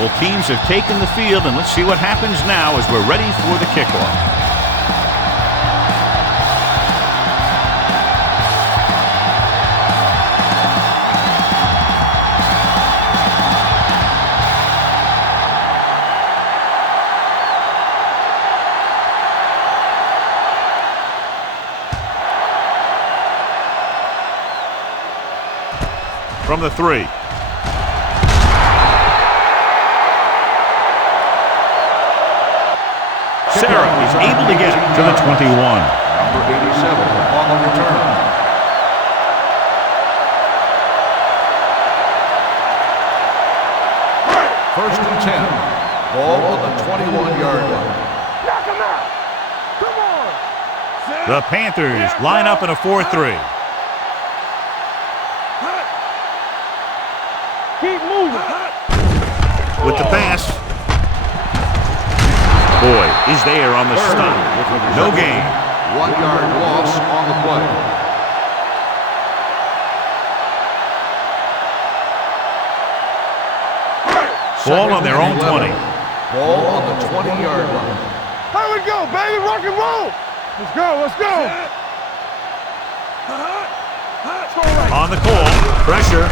Both teams have taken the field, and let's see what happens now as we're ready for the kickoff. From the 3. Sarah is able to get it to the 21. Number 87 on the return. First and 10. Ball on the 21-yard line. Knock him out. Come on. The Panthers line up in a 4-3. Keep moving. With the pass. Boyd is there on the stop. No gain. 1-yard loss on the play. Ball on their own 20. Ball on the 20-yard line. Here we go, baby. Rock and roll. Let's go. Let's go. On the call. Pressure.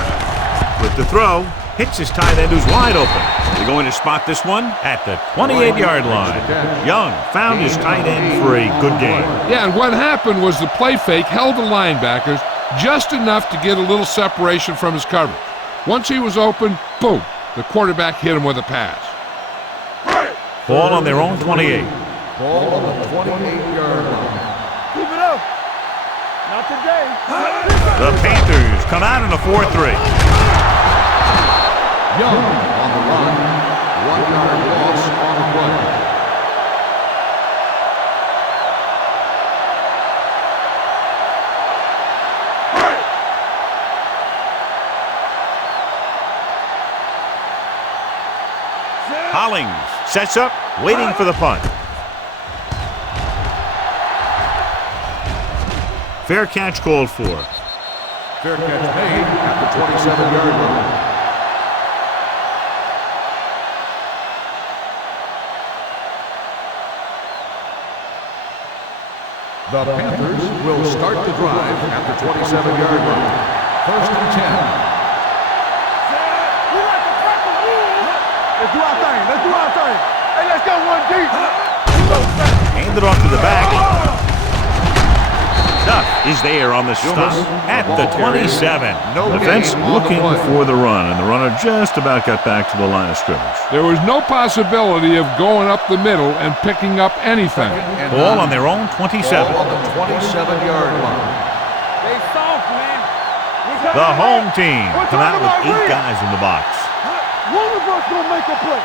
With the throw. Hits his tight end who's wide open. They're going to spot this one at the 28-yard line. Young found his tight end for a good game. Yeah, and what happened was the play fake held the linebackers just enough to get a little separation from his coverage. Once he was open, boom, the quarterback hit him with a pass. Ball on their own 28. Ball on the 28-yard line. Keep it up. Not today. The Panthers come out in a 4-3. Young on the run. 1-yard loss on the play. Hollings sets up, waiting for the punt. Fair catch called for. Fair catch made at the 27-yard line. The Panthers will start the drive at the 27-yard line. First and 10. We like to crack the rules. Let's do our thing. Let's do our thing. Hey, let's go one deep. Hand it off to the back. Duff is there on the stop at the 27. Defense looking for the run, and the runner just about got back to the line of scrimmage. There was no possibility of going up the middle and picking up anything. Ball on their own 27. Ball on the 27-yard line. They soft, man. The home team come out with 8 guys in the box. One of us gonna make a play.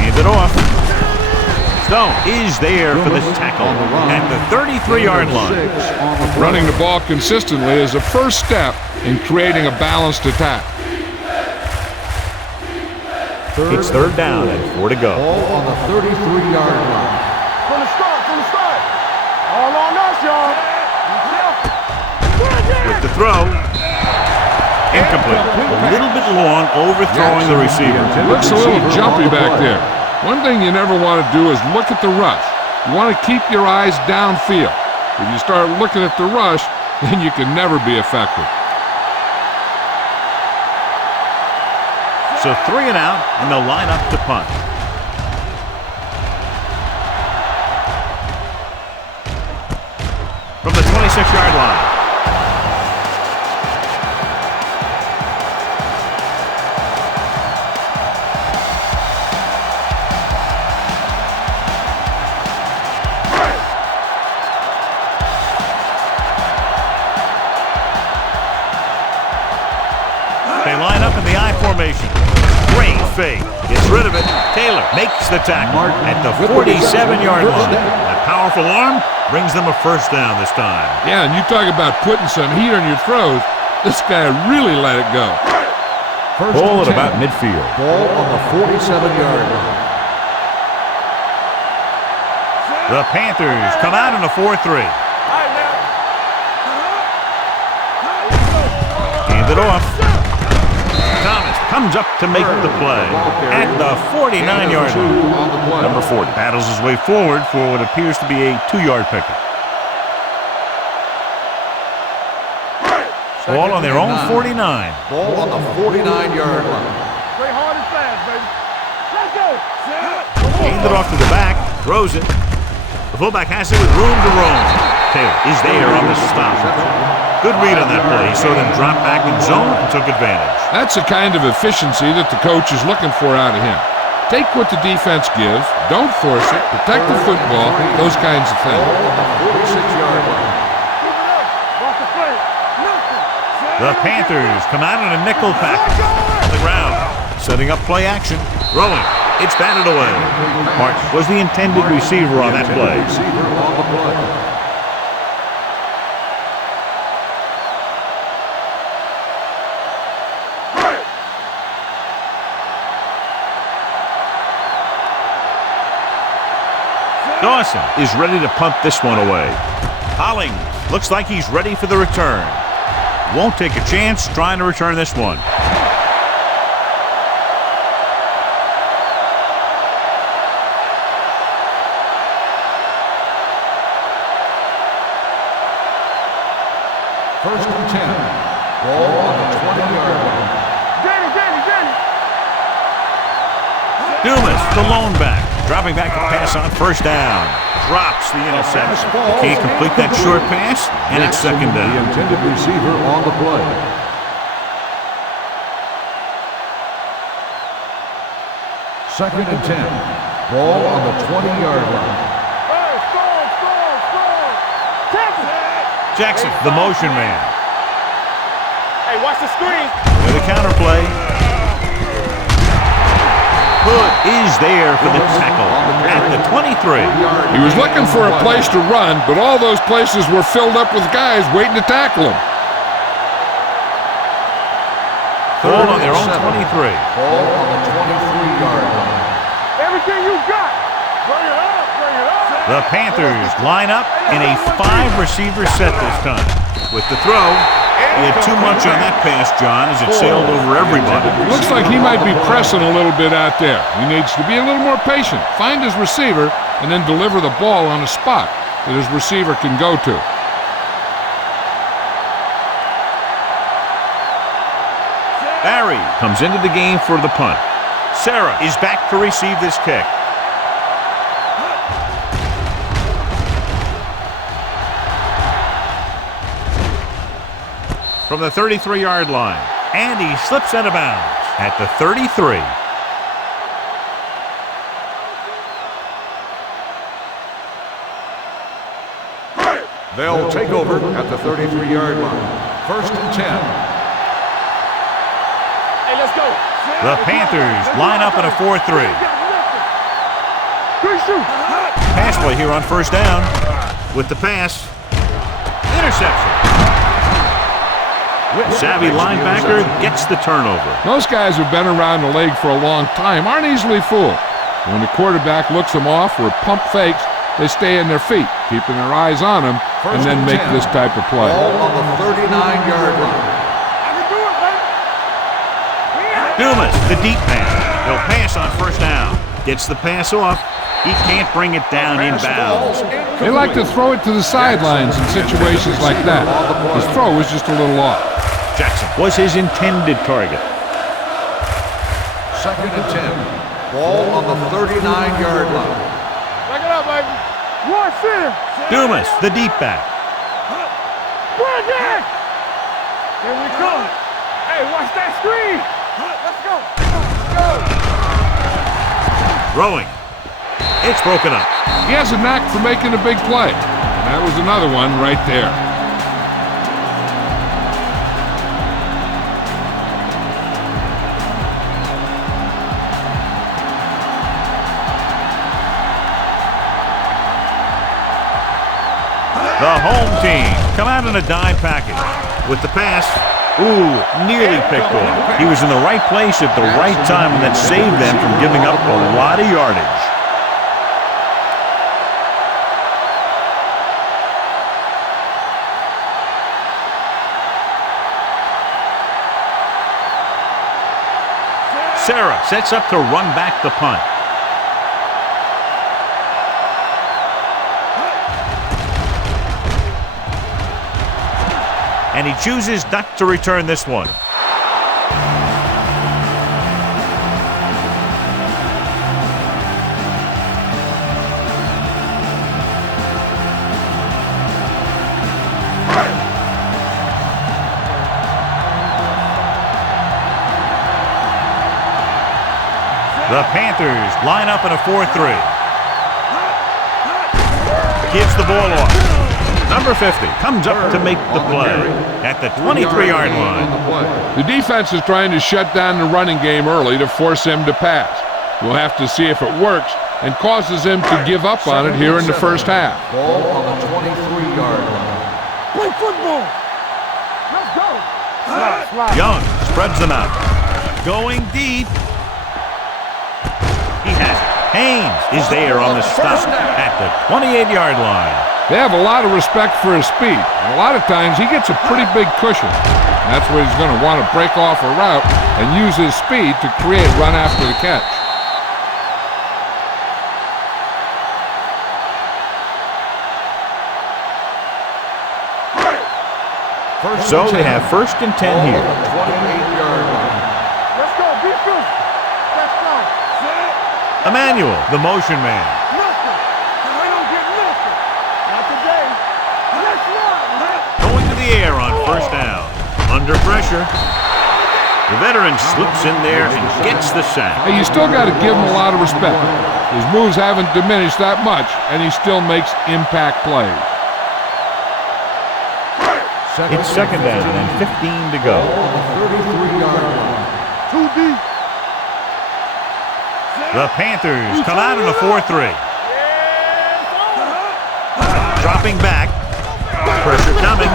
Hand it off. Stone is there for the tackle at the 33-yard line. Running the ball consistently is the first step in creating a balanced attack. It's third down and 4 to go. Ball on the 33-yard line. From the start. All on us, y'all. With the throw. Incomplete. A little bit long, overthrowing the receiver. Looks a little jumpy back there. One thing you never want to do is look at the rush. You want to keep your eyes downfield. If you start looking at the rush, then you can never be effective. So 3 and out, and they'll line up to punt. From the 26-yard line. They line up in the I formation. Great fake. Gets rid of it. Taylor makes the tackle at the 47-yard line. That powerful arm brings them a first down this time. Yeah, and you talk about putting some heat on your throws. This guy really let it go. Ball at about midfield. Ball on the 47-yard line. The Panthers come out in a 4-3. Hand it off. Thomas comes up to make the play at the 49-yard line. Number 4 battles his way forward for what appears to be a 2-yard pickup. Ball on their own 49. Ball on the 49-yard line. Play hard and fast, baby. Let's go. Hands it off to the back, throws it. The fullback has it with room to roam. Taylor is there on the stop. Good read on that play. He saw them drop back in zone and took advantage. That's the kind of efficiency that the coach is looking for out of him. Take what the defense gives, don't force it, protect the football, those kinds of things. Ball on the 46-yard line. Watch the play. The Panthers come out in a nickel package on the ground, setting up play action, throwing. It's batted away. Martin was the intended receiver on that play. Receiver on the play. Dawson is ready to punt this one away. Hollings looks like he's ready for the return. Won't take a chance trying to return this one. First and 10. Ball on the 20-yard line. Danny. Dumas, the lone back, dropping back to pass on first down. Drops the interception. Can't complete that short pass, and it's second down. The intended receiver on the play. Second and 10. Ball on the 20-yard line. Hey, score. Chaps. Jackson, the motion man. Hey, watch the screen. With a counter play. Hood is there for the tackle at the 23. He was looking for a place to run, but all those places were filled up with guys waiting to tackle him. Ball on their own 23. Ball on the 23-yard line. Everything you got. Bring it up. The Panthers line up in a 5-receiver set this time. With the throw, he had too much on that pass, John, as it sailed over everybody. Looks like he might be pressing a little bit out there. He needs to be a little more patient, find his receiver, and then deliver the ball on a spot that his receiver can go to. Barry comes into the game for the punt. Sarah is back to receive this kick. From the 33-yard line, and he slips out of bounds at the 33. They'll take over at the 33-yard line. First and 10. Hey, let's go. The Panthers line up in a 4-3. Good shoot. Pass play here on first down. With the pass, interception. Savvy linebacker gets the turnover. Most guys who've been around the league for a long time aren't easily fooled. When the quarterback looks them off or pump fakes, they stay in their feet, keeping their eyes on them, and then make this type of play. Ball on the 39-yard line. Dumas, the deep pass. He'll pass on first down. Gets the pass off. He can't bring it down inbounds. They like to throw it to the sidelines in situations like that. His throw was just a little off. Jackson was his intended target. Second and 10. Ball on the 39-yard line. Back it up, baby. One center. Dumas, the deep back. Bring it. Here we come. Hey, watch that screen. Let's go. Throwing. It's broken up. He has a knack for making a big play. And that was another one right there. The home team come out in a dime package. With the pass, nearly picked off. He was in the right place at the right time, and that saved them from giving up a lot of yardage. Sarah sets up to run back the punt. And he chooses not to return this one. The Panthers line up in a 4-3. Gives the ball off. Number 50 comes up to make the play at the 23-yard line. The defense is trying to shut down the running game early to force him to pass. We'll have to see if it works and causes him to give up on it here in the first half. Ball on the 23-yard line. Play football. Let's go. Slide. Young spreads them out. Going deep. He has it. Haynes is there on the stop at the 28-yard line. They have a lot of respect for his speed, and a lot of times he gets a pretty big cushion. That's where he's going to want to break off a route and use his speed to create run after the catch. So they have 1st and 10 here. 28-yard line. Let's go. Be good. Let's go. Emmanuel, the motion man. Nothing. I don't get nothing. Not today. Let's run. Going to the air on 1st down. Under pressure. The veteran slips in there and gets the sack. Hey, you still got to give him a lot of respect. His moves haven't diminished that much, and he still makes impact plays. It's 2nd down and 15 to go. 33-yard line. Too deep. The Panthers come out in a 4-3. Dropping back. Pressure coming.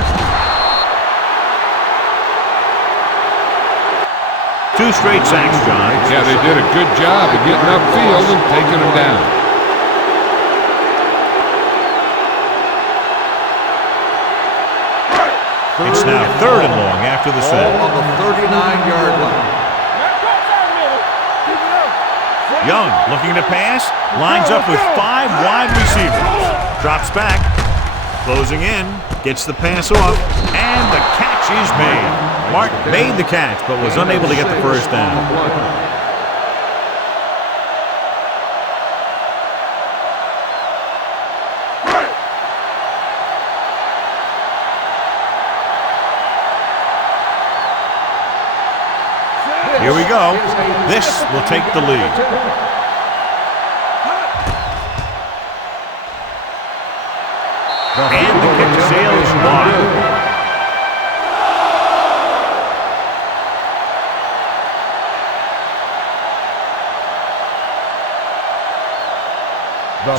2 straight sacks, John. Yeah, they did a good job of getting upfield and taking him down. It's now 3rd and long after the sack. Ball on the 39-yard line. Young looking to pass. Lines up with 5 wide receivers. Drops back. Closing in. Gets the pass off. And the catch is made. Mark made the catch but was unable to get the 1st down. Here we go. This will take the lead. And the kick sails wide.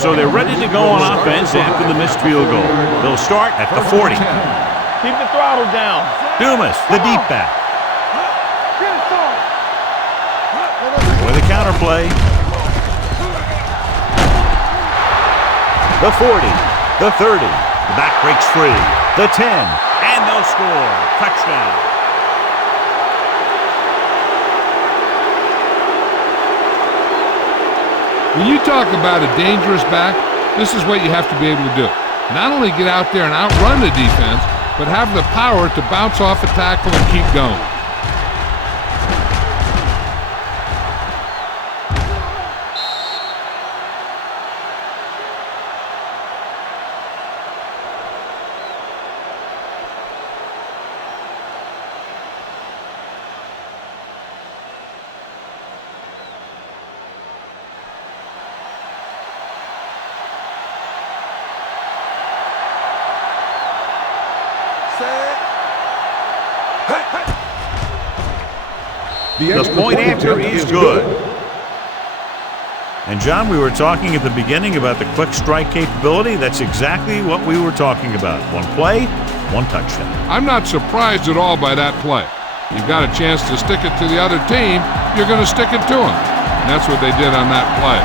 So they're ready to go on offense after the missed field goal. They'll start at the 40. Keep the throttle down. Dumas, the deep back. With a counterplay. The 40, the 30, the back breaks free, the 10, and they'll score. Touchdown. When you talk about a dangerous back, this is what you have to be able to do. Not only get out there and outrun the defense, but have the power to bounce off a tackle and keep going. The point after is good. And John, we were talking at the beginning about the quick strike capability. That's exactly what we were talking about. One play, one touchdown. I'm not surprised at all by that play. You've got a chance to stick it to the other team, you're going to stick it to them. And that's what they did on that play.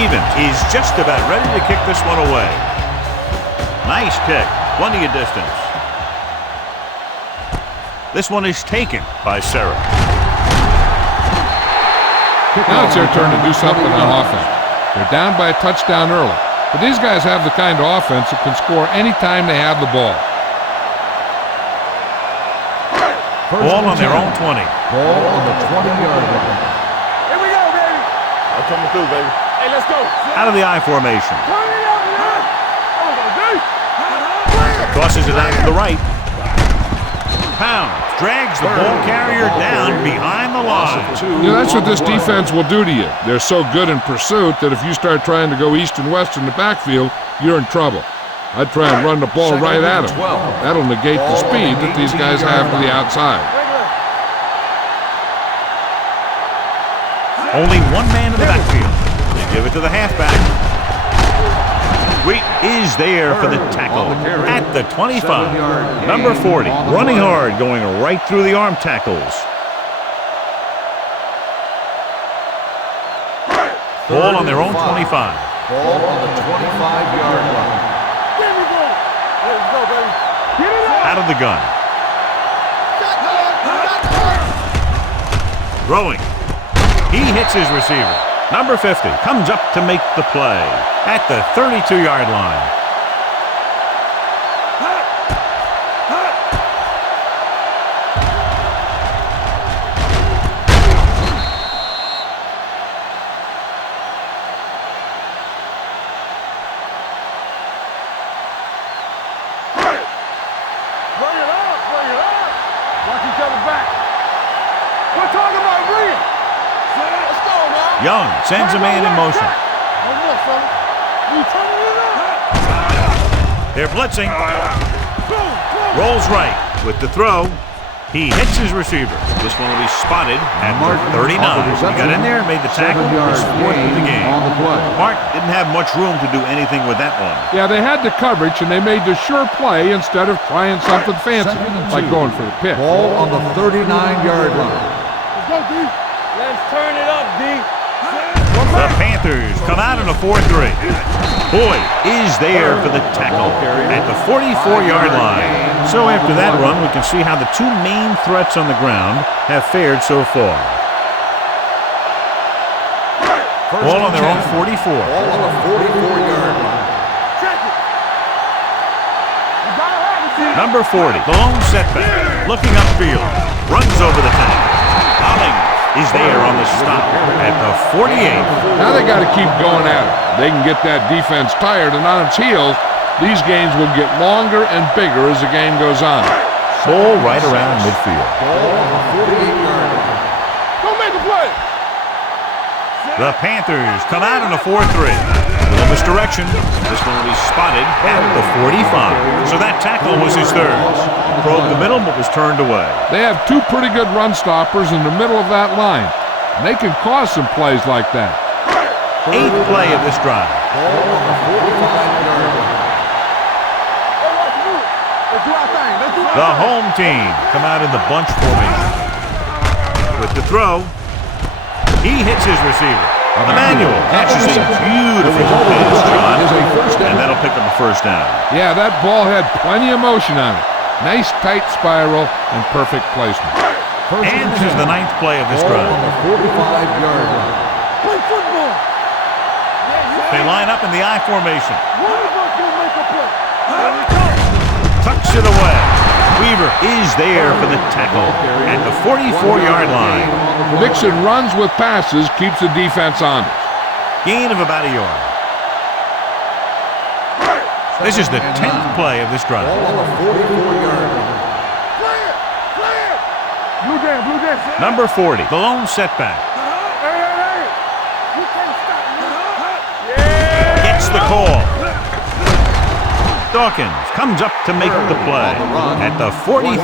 Stevens is just about ready to kick this one away. Nice kick. Plenty of distance. This one is taken by Sarah. Now it's their turn to do something on offense. They're down by a touchdown early. But these guys have the kind of offense that can score anytime they have the ball. Ball on their own 20. Ball on the 20-yard line. Here we go, baby. I'm coming through, baby. Hey, let's go. Out of the I formation. Turn it up, man. Tosses it out to the right. Pound drags the ball carrier down behind the line. You know, that's what this defense will do to you. They're so good in pursuit that if you start trying to go east and west in the backfield, you're in trouble. I'd try and run the ball right at them. That'll negate the speed that these guys have to the outside. Only one man in the backfield. They give it to the halfback. Wheat is there for the tackle at the 25. Number 40, running hard, going right through the arm tackles. Ball on their own 25. Ball on the 25-yard line. There we go. Let's go, baby. Get it up. Out of the gun. Throwing. He hits his receiver. Number 50 comes up to make the play at the 32-yard line. Bring it up. Bring it up. Watch each other back. We're talking about bring it. Let's go, man. Young sends a man in motion. One more, fella. You turning it up. They're blitzing. Rolls right with the throw. He hits his receiver. This one will be spotted at the 39. He got in there and made the tackle. He's fourth in the game. Mark didn't have much room to do anything with that one. Yeah, they had the coverage, and they made the sure play instead of trying something fancy, like going for the pick. Ball on the 39-yard line. Let's go, D. Let's turn it up, D. The Panthers come out in a 4-3. Boyd is there for the tackle at the 44-yard line. So after that run, we can see how the two main threats on the ground have fared so far. Ball on their own 44. Ball on the 44-yard line. Check it. You gotta have it, D. Number 40, the lone setback, looking upfield, runs over the tank. Hollings is there on the stop at the 48. Now they got to keep going at it. They can get that defense tired and on its heels. These games will get longer and bigger as the game goes on. Ball right around midfield. Ball on the 48-yard line. Go make a play. The Panthers come out in a 4-3. Little misdirection. This one will be spotted at the 45. So that tackle was his third. Probed the middle but was turned away. They have two pretty good run stoppers in the middle of that line. And they can cause some plays like that. Eighth play of this drive. Ball on the 45-yard line. Hey, watch the move. Let's do our thing. Let's do our The thing. home team come out in the bunch formation. With the throw, he hits his receiver. Emmanuel catches a beautiful pass, John, and that'll pick up a first down. Yeah, that ball had plenty of motion on it. Nice tight spiral and perfect placement. And this is the ninth play of this Ball drive. on the 45-yard line. Play football. They line up in the I formation. One of us will make a play. There we go. Tucks it away. Weaver is there for the tackle at the 44-yard line. Mixing runs with passes keeps the defense honest. Gain of about a yard. This is the 10th play of this drive. Ball on the 44-yard line. Play it. Play it. Blue jam. Blue jam. Number 40, the lone setback. Hey, hey, hey. You can't stop me. Yeah. Gets the call. Dawkins comes up to make the play at the 43.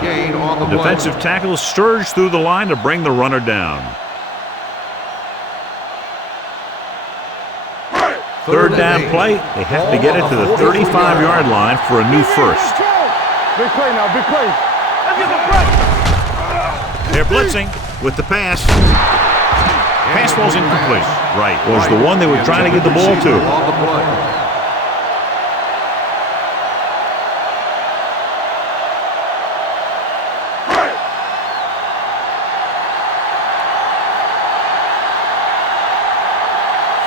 Gain on the The defensive tackle surged through the line to bring the runner down. Third down play, they have to get it to the 35-yard line for a new first. Big play now. Big play. Let's get the play. They're blitzing with the pass. Pass ball's incomplete. Right was the one they were trying to get the ball to. On the play.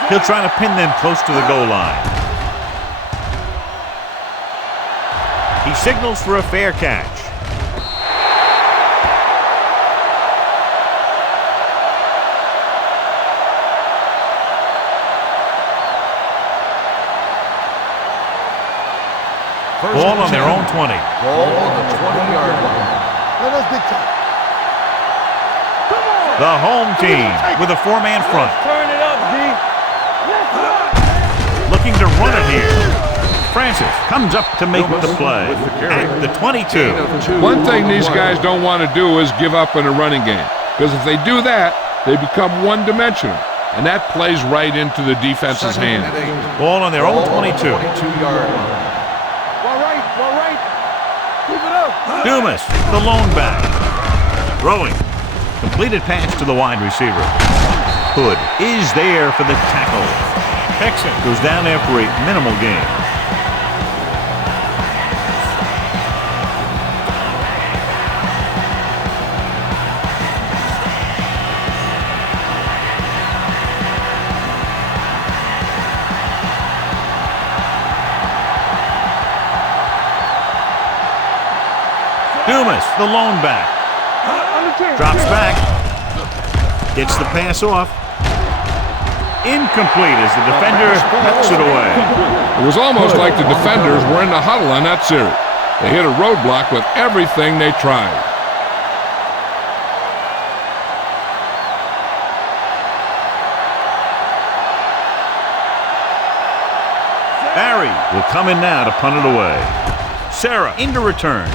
He'll try to pin them close to the goal line. He signals for a fair catch. Ball on their own 20. Ball on the 20-yard line. Let's big time. Come on. The home team with a four-man front. Turn it up, D. Looking to run it here. Francis comes up to make the play at the 22. One thing these guys don't want to do is give up in a running game, because if they do that, they become one-dimensional, and that plays right into the defense's hand. Ball on their own 22. 22-yard line. Well, right. Keep it up. Dumas, the lone back. Throwing. Completed pass to the wide receiver. Hood is there for the tackle. Texan goes down there for a minimal gain. Dumas, the lone back. Drops back. Gets the pass off. Incomplete as the defender knocks it away. It was almost like the defenders were in the huddle on that series. They hit a roadblock with everything they tried. Barry will come in now to punt it away. Sarah into return.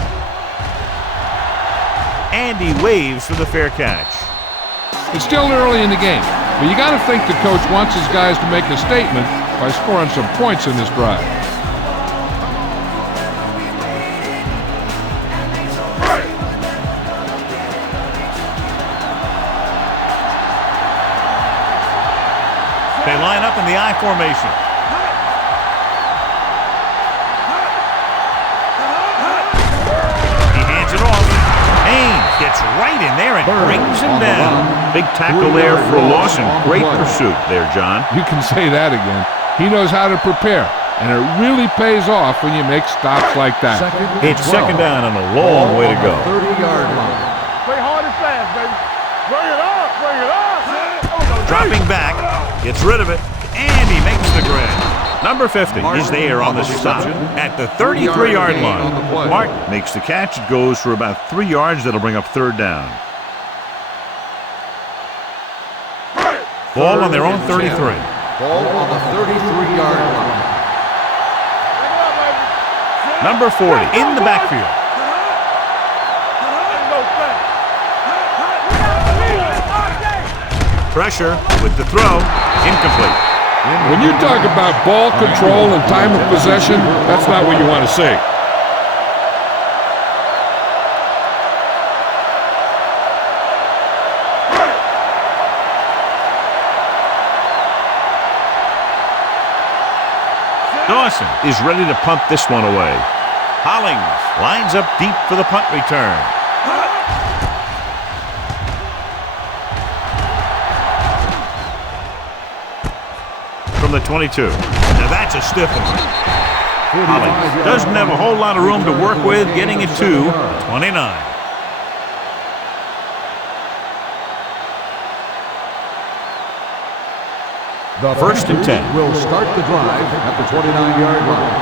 Andy waves for the fair catch. It's still early in the game, but you got to think the coach wants his guys to make a statement by scoring some points in this drive. They line up in the I formation. He hands it off. Haynes gets right in there and brings him down. Big tackle there for a loss and great pursuit there, John. You can say that again. He knows how to prepare, and it really pays off when you make stops like that. It's second down and a long way to go. 30-yard line. Play hard and fast, baby. Bring it up. Dropping back, gets rid of it, and he makes the grab. Number 50 is there on the stop at the 33-yard line. Martin makes the catch. It goes for about 3 yards. That'll bring up third down. Ball on their own 33. Ball on the 33-yard line. Number 40 in the backfield. Pressure with the throw. Incomplete. When you talk about ball control and time of possession, that's not what you want to see. Dawson is ready to punt this one away. Hollings lines up deep for the punt return. From the 22. Now that's a stiff one. Hollings doesn't have a whole lot of room to work with, getting it to 29. The First and 10. Will start the drive at the 29-yard line.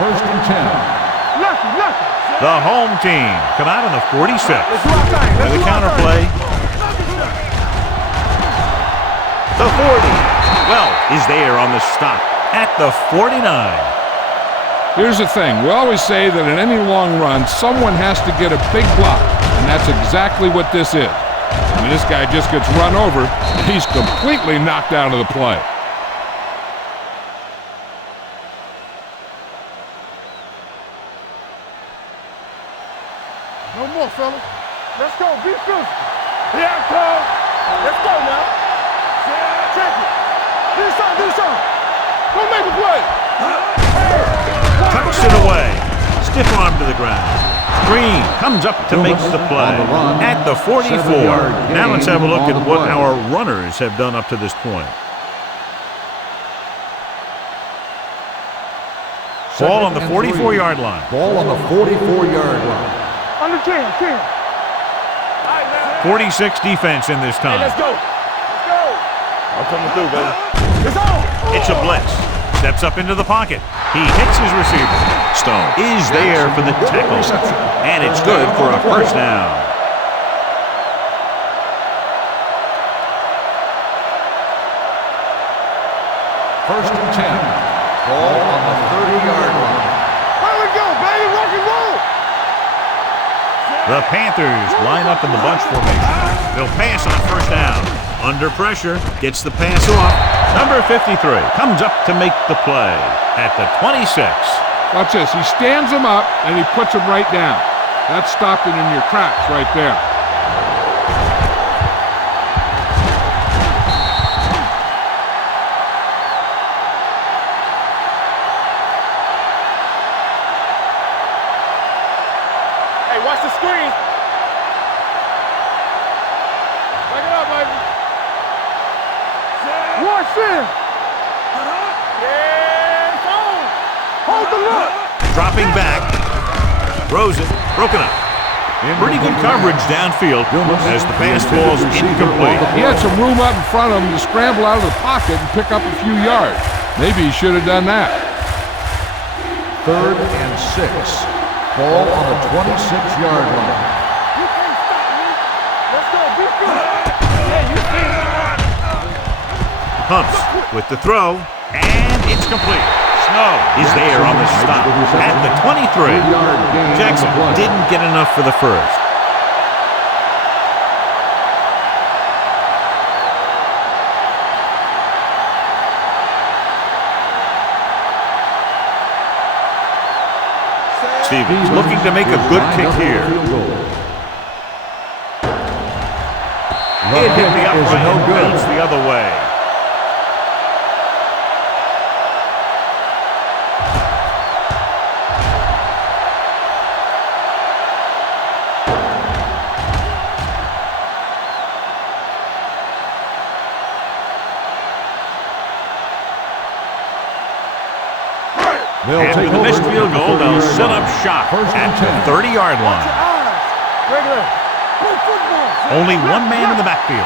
First and 10. The home team come out on the 46. With the counter play. The 40. Well, is there on the stop at the 49. Here's the thing. We always say that in any long run, someone has to get a big block, and that's exactly what this is. I mean, this guy just gets run over, and he's completely knocked out of the play. No more, fellas. Let's go. Be physical. Here I come. Let's go now. Check it. Do something. Go make a play. Tucks it away. Stiff arm to the ground. Green comes up to make the play at the 44. Now let's have a look at what our runners have done up to this point. Ball on the 44-yard line. Ball on the 44-yard line. Under 10. 46 defense in this time. Let's go. I'm coming through, baby. It's on. It's a blitz. Steps up into the pocket. He hits his receiver. Stone is there for the tackle. And it's good for a first down. First and 10. Ball on the 30-yard line. Here we go, baby. Rock and roll. The Panthers line up in the bunch formation. They'll pass on first down. Under pressure, gets the pass off. Number 53 comes up to make the play at the 26. Watch this. He stands him up, and he puts him right down. That's stopping in your tracks right there. Hey, watch the screen. Back it up, baby. Watch this. Yeah, it's on. Hold the look. Dropping back. Throws it. Broken up. Pretty good coverage downfield as the pass falls incomplete. He had some room up in front of him to scramble out of the pocket and pick up a few yards. Maybe he should have done that. 3rd and 6. Ball on the 26-yard line. You can't stop me. Let's go. Be good. Yeah, you can't. Pumps with the throw, and it's complete. Snow is there on the stop at the 23. Jackson didn't get enough for the first. Stevens looking to make a good kick here. It hit the upright and bounced the other way. After the missed field goal, they'll set up shop at the 30-yard line. Regular. Play football. Only one man in the backfield.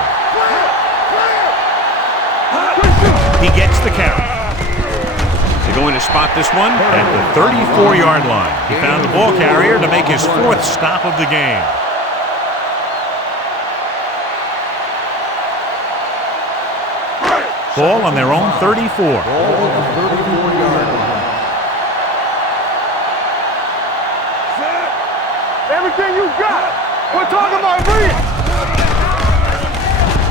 He gets the carry. They're going to spot this one at the 34-yard line. He found the ball carrier to make his 4th stop of the game. Ball on their own 34. Ball on the 34-yard line. Everything you got. We're talking about real.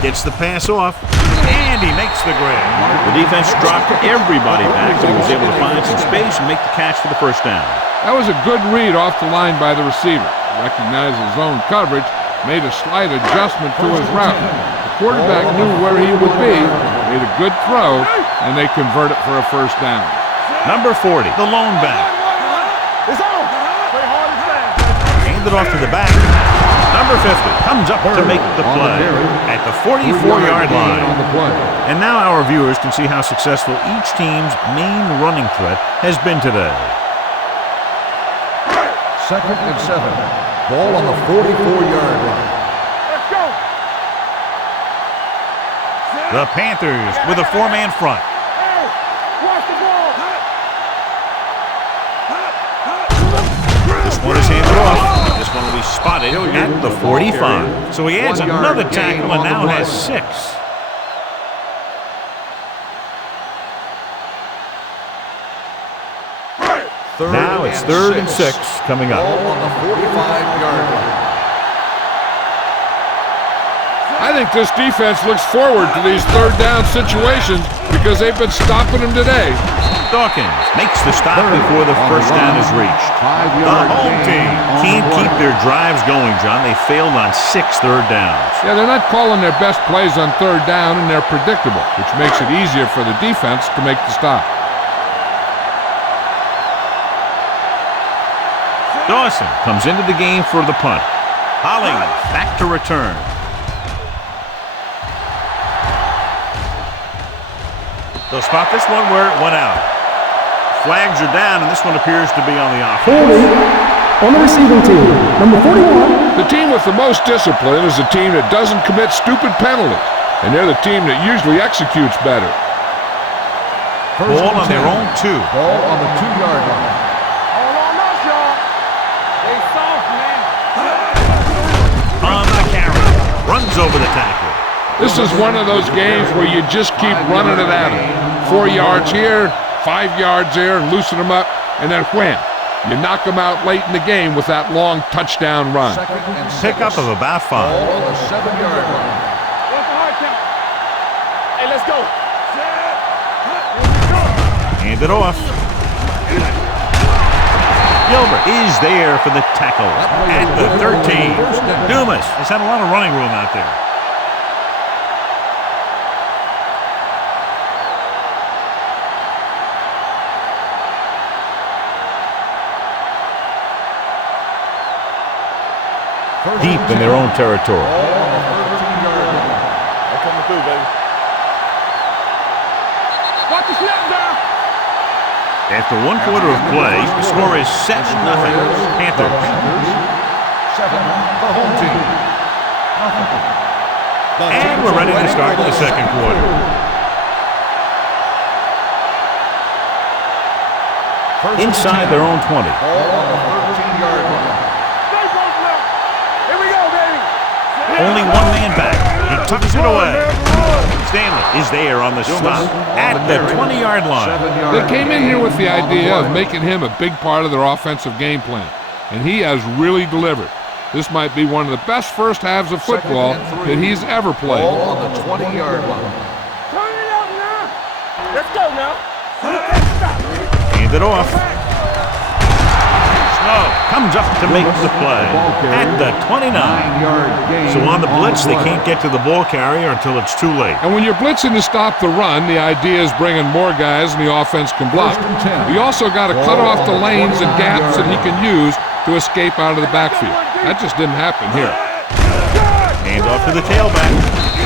Gets the pass off, and he makes the grab. The defense dropped everybody back, but he was able to find some space and make the catch for the first down. That was a good read off the line by the receiver. Recognized his zone coverage, made a slight adjustment to his route. The quarterback knew where he would be, made a good throw, and they convert it for a first down. Number 40, the lone back. It's on. Play hard and fast. Handed off to the back. Number 50 comes up to make the play at the 44-yard line. And now our viewers can see how successful each team's main running threat has been today. 2nd and 7. Ball on the 44-yard line. Let's go. The Panthers with a 4-man front. Hey, watch the ball. This one is handed off. This one will be spotted at the 45. So he adds another tackle and now has 6. Now it's 3rd and 6 coming up. Ball on the 45-yard line. I think this defense looks forward to these third down situations because they've been stopping them today. Dawkins makes the stop before the first down is reached. The home team can't keep their drives going, John. They failed on 6 third downs. Yeah, they're not calling their best plays on third down, and they're predictable, which makes it easier for the defense to make the stop. Dawson comes into the game for the punt. Holling back to return. They'll spot this one where it went out. Flags are down, and this one appears to be on the offense. On the receiving team, number 41. The team with the most discipline is a team that doesn't commit stupid penalties, and they're the team that usually executes better. Ball on their own 2. Ball on the 2-yard line. Hold on up, y'all. They soft, man. On the carry. Runs over the tackle. This is one of those games where you just keep running it at them. 4 yards here, 5 yards there, and loosen them up, and then wham. You knock them out late in the game with that long touchdown run. Pickup of about 5. Ball on the 7-yard line. What's the hard count? Hey, let's go. Hand it off. Gilbert is there for the tackle at the 13. Dumas has had a lot of running room out there. Deep in their own territory. They're coming through, baby. Watch the snap down. After 1 quarter of play, the score is 7-0 Panthers. 7, the home team. And we're ready to start the second quarter. Inside their own 20. Ball on the 13-yard line. Stay close now. Here we go, baby. Only one man back. He tucks it away. Stanley is there on the stop at the 20-yard line. They came in here with the idea of making him a big part of their offensive game plan, and he has really delivered. This might be one of the best first halves of football that he's ever played. Ball on the 20-yard line. Turn it up now. Let's go now. Hand it off. Snow comes up to make the play at the 29. So on the blitz, they can't get to the ball carrier until it's too late. And when you're blitzing to stop the run, the idea is bringing more guys and the offense can block. You also got to cut off the lanes and gaps that he can use to escape out of the backfield. That just didn't happen here. Hand off to the tailback.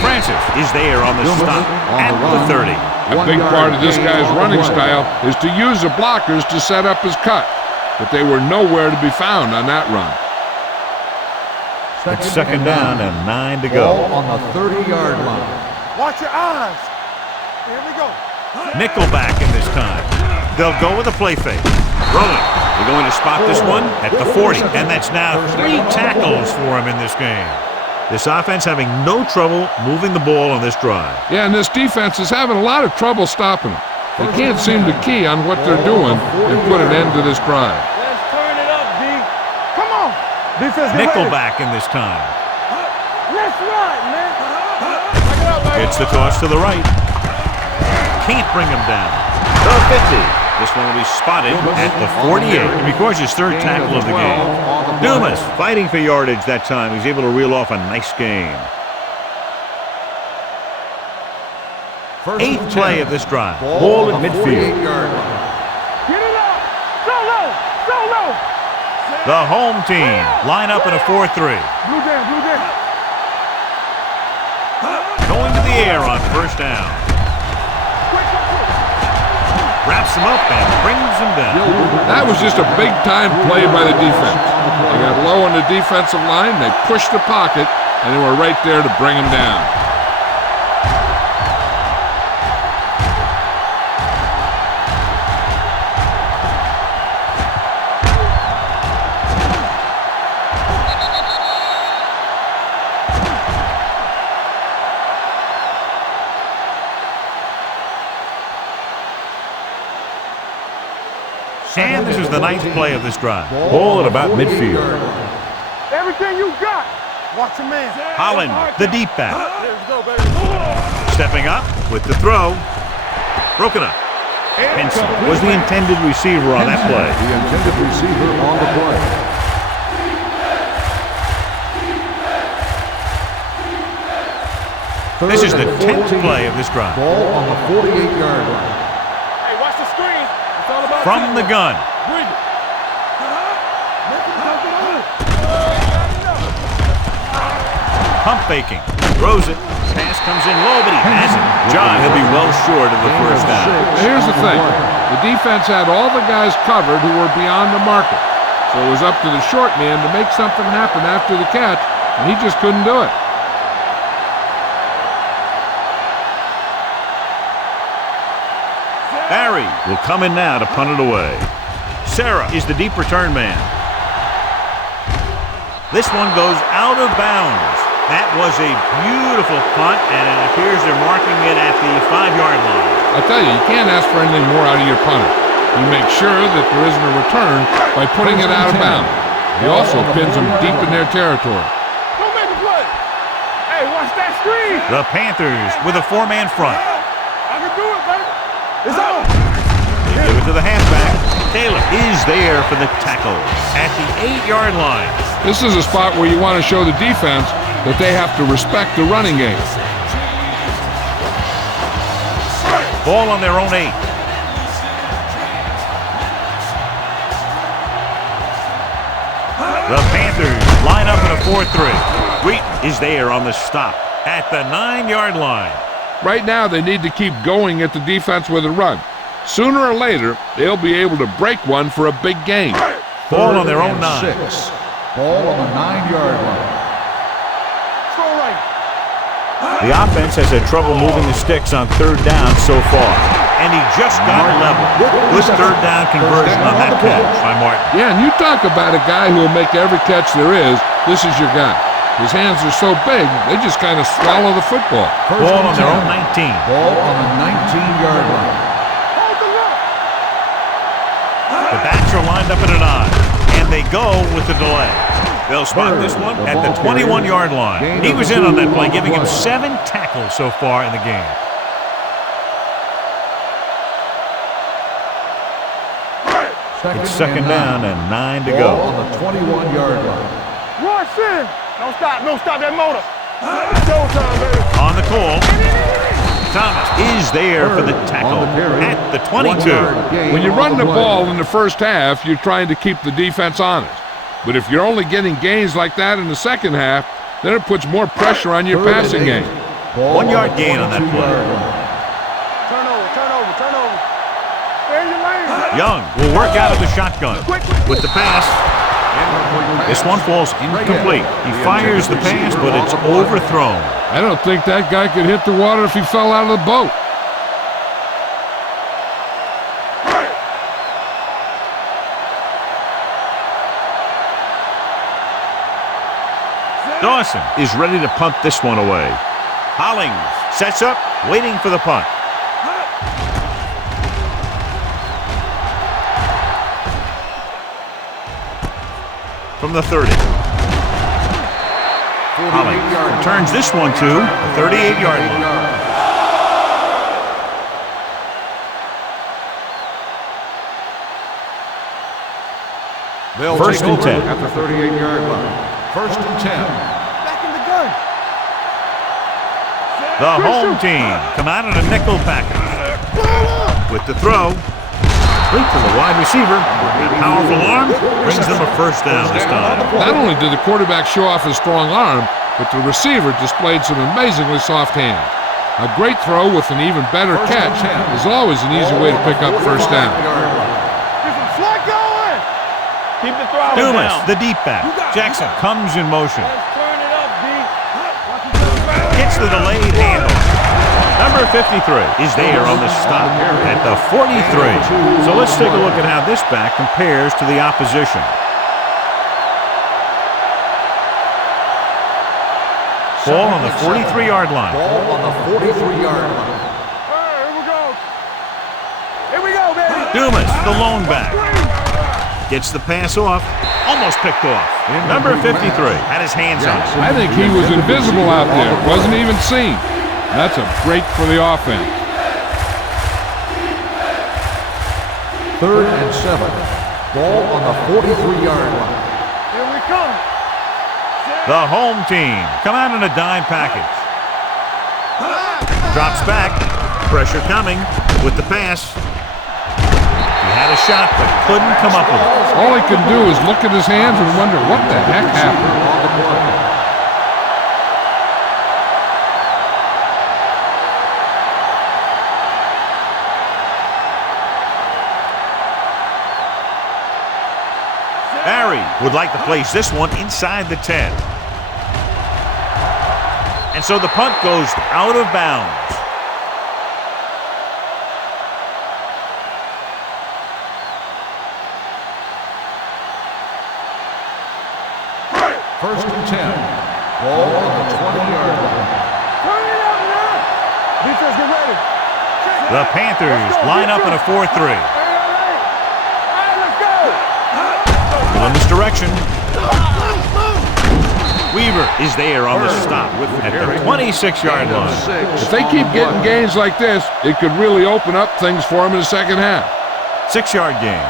Francis is there on the stop at the 30. A big part of this guy's running style is to use the blockers to set up his cut, but they were nowhere to be found on that run. It's second down and 9 to go. Ball on the 30-yard line. Watch your eyes. Here we go. Nickelback in this time. They'll go with a play fake. Rolling. They're going to spot this one at the 40, and that's now 3 tackles for him in this game. This offense having no trouble moving the ball on this drive. Yeah, and this defense is having a lot of trouble stopping them. They can't seem to key on what they're doing and put an end to this drive. Let's turn it up, D. Come on. Defense, Nickelback in this time. Let's run, man. Back it up, baby. It's the toss to the right. Can't bring him down. The 50. This one will be spotted at the 48. And because his third tackle of the game. Dumas fighting for yardage that time. He's able to reel off a nice game. 8th play of this drive. Ball at midfield. Get it up. So low. So low. The home team line up in a 4-3. Blue jam, blue jam. Going to the air on first down. Wraps him up and brings him down. That was just a big-time play by the defense. They got low on the defensive line, they pushed the pocket, and they were right there to bring him down. And this is the 9th play of this drive. Ball at about midfield. Everything you got. Watch your man. Holland, the deep back. Let's go, baby. Stepping up with the throw. Broken up. Henson was the intended receiver on that play. The intended receiver on the play. This is the 10th play of this drive. Ball on the 48-yard line. Hey, watch the screen. It's all about From the gun. Bring it. Pump faking. Throws it. Pass comes in low, but he has it. John, he'll be well short of the first down. Here's the thing. The defense had all the guys covered who were beyond the marker. So it was up to the short man to make something happen after the catch, and he just couldn't do it. Barry will come in now to punt it away. Sarah is the deep return man. This one goes out of bounds. That was a beautiful punt, and it appears they're marking it at the 5-yard line. I tell you, you can't ask for anything more out of your punter. You make sure that there isn't a return by putting it out of bounds. He also pins them deep in their territory. Don't make a play. Hey, watch that screen. The Panthers with a 4-man front. I can do it, baby. It's on. They give it to the halfback. Taylor is there for the tackle at the 8-yard line. This is a spot where you want to show the defense that they have to respect the running game. Ball on their own 8. The Panthers line up in a 4-3. Wheat is there on the stop at the 9-yard line. Right now, they need to keep going at the defense with a run. Sooner or later, they'll be able to break one for a big gain. Ball on their own 9. 6. Ball on the 9-yard line. The offense has had trouble moving the sticks on 3rd down so far. And he just got level. Good 3rd down conversion on that catch by Martin. Yeah, and you talk about a guy who will make every catch there is. This is your guy. His hands are so big, they just kind of swallow the football. Ball on their own 19. Ball on the 19-yard line. The backs are lined up in a 9, and they go with the delay. They'll spot this one at the 21-yard line. He was in on that play, giving him 7 tackles so far in the game. It's 2nd down and 9 to go. Ball on the 21-yard line. Rush in. Don't stop that motor. It's showtime, baby. On the call, Thomas is there for the tackle at the 22. When you run the ball in the first half, you're trying to keep the defense honest. But if you're only getting gains like that in the second half, then it puts more pressure on your passing game. 1-yard gain on that play. Turnover. Stay in your lane. Young will work out of the shotgun with the pass. This one falls incomplete. He fires the pass, but it's overthrown. I don't think that guy could hit the water if he fell out of the boat. Dawson is ready to punt this one away. Hollings sets up, waiting for the punt. From the 30. Hollings returns this one to the 38-yard line. They'll First take and over 10. at the 38-yard line. 1st and 10. Back in the gun. The home team come out in a nickel package. With the throw, complete to the wide receiver. That powerful arm brings them a first down this time. Not only did the quarterback show off his strong arm, but the receiver displayed some amazingly soft hands. A great throw with an even better catch is always an easy way to pick up first down. Get some slack going. Keep the throttle Dumas, down. the deep back. Jackson comes in motion. Let's turn it up, D. Gets the delayed handle. Number 53 is there on the stop at the 43. So let's take a look at how this back compares to the opposition. Ball on the 43-yard line. Ball on the 43-yard line. Here we go, baby. Dumas, the lone back. Gets the pass off. Almost picked off. Number 53 had his hands on it. I think he was invisible out there. Wasn't even seen. That's a break for the offense. 3rd and 7. Ball on the 43-yard line. Here we come. The home team come out in a dime package. Drops back. Pressure coming with the pass. He had a shot but couldn't come up with it. All he can do is look at his hands and wonder what the heck happened. Barry would like to place this one inside the 10. And so the punt goes out of bounds. First and 10. Ball on the 20-yard line. Turn it up now. Defense, get ready. The Panthers line up in a 4-3. All right, let's go. In this direction. Weaver is there on the stop at the 26-yard line. If they keep getting gains like this, it could really open up things for them in the second half. 6-yard gain.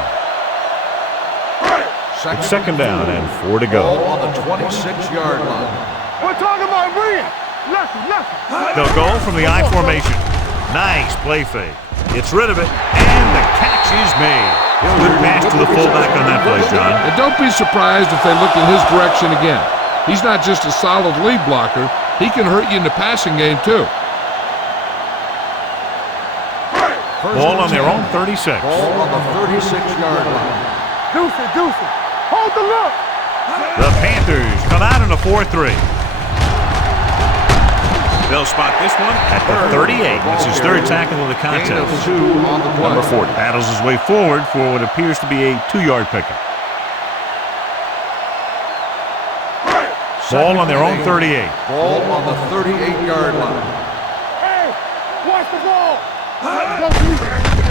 Second down and 4 to Ball go. on the 26-yard line. We're talking about bringing. Left. They'll go from the I formation. Nice play fake. Gets rid of it, and the catch is made. Good pass to the fullback on that play, John. And don't be surprised if they look in his direction again. He's not just a solid lead blocker. He can hurt you in the passing game, too. Ball on their own 36. Ball on the 36-yard line. Deuce it. Hold the look. The Panthers come out in a 4-3. They'll spot this one at the 38. It's his 3rd tackle of the contest. Gain of 2 on the play. Number 40 battles his way forward for what appears to be a 2-yard pickup. Ball on their own 38. Ball on the 38-yard line. Hey, watch the ball.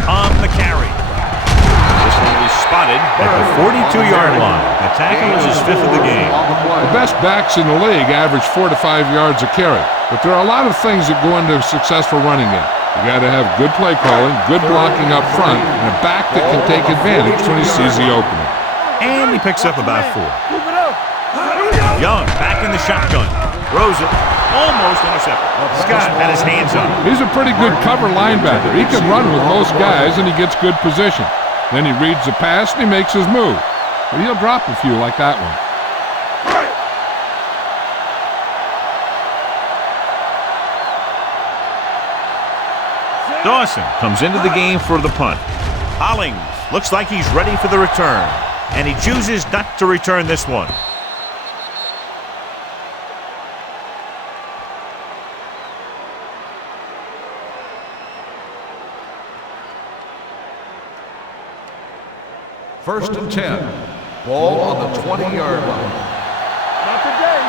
On the carry. This one is spotted at the 42-yard line. The tackle is his 5th of the game. The best backs in the league average 4 to 5 yards a carry. But there are a lot of things that go into a successful running game. You got to have good play calling, good blocking up front, and a back that can take advantage when he sees the opening. And he picks up about 4. Move it up. Young back in the shotgun. Throws it. Almost intercepted. Scott had his hands on it. He's a pretty good cover linebacker. He can run with most guys, and he gets good position. Then he reads the pass, and he makes his move. But he'll drop a few like that one. Dawson comes into the game for the punt. Hollings looks like he's ready for the return, and he chooses not to return this one. First and 10. Ball on the 20-yard line. Not today.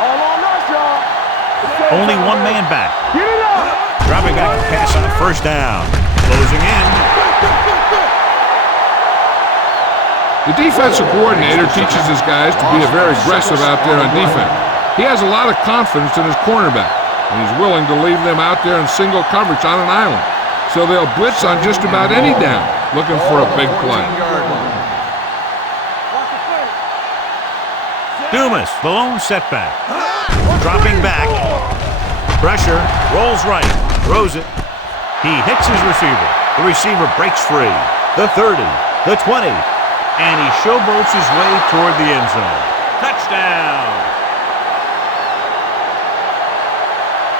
All on us, y'all. Only one man back. Get it up. Dropping back to pass on a 1st down. Closing in. The defensive coordinator teaches his guys to be very aggressive out there on defense. He has a lot of confidence in his cornerback, and he's willing to leave them out there in single coverage on an island. So they'll blitz on just about any down, looking for a big play. Dumas, the lone setback. Dropping back. Pressure. Rolls right. Throws it. He hits his receiver. The receiver breaks free. The 30. The 20. And he showboats his way toward the end zone. Touchdown.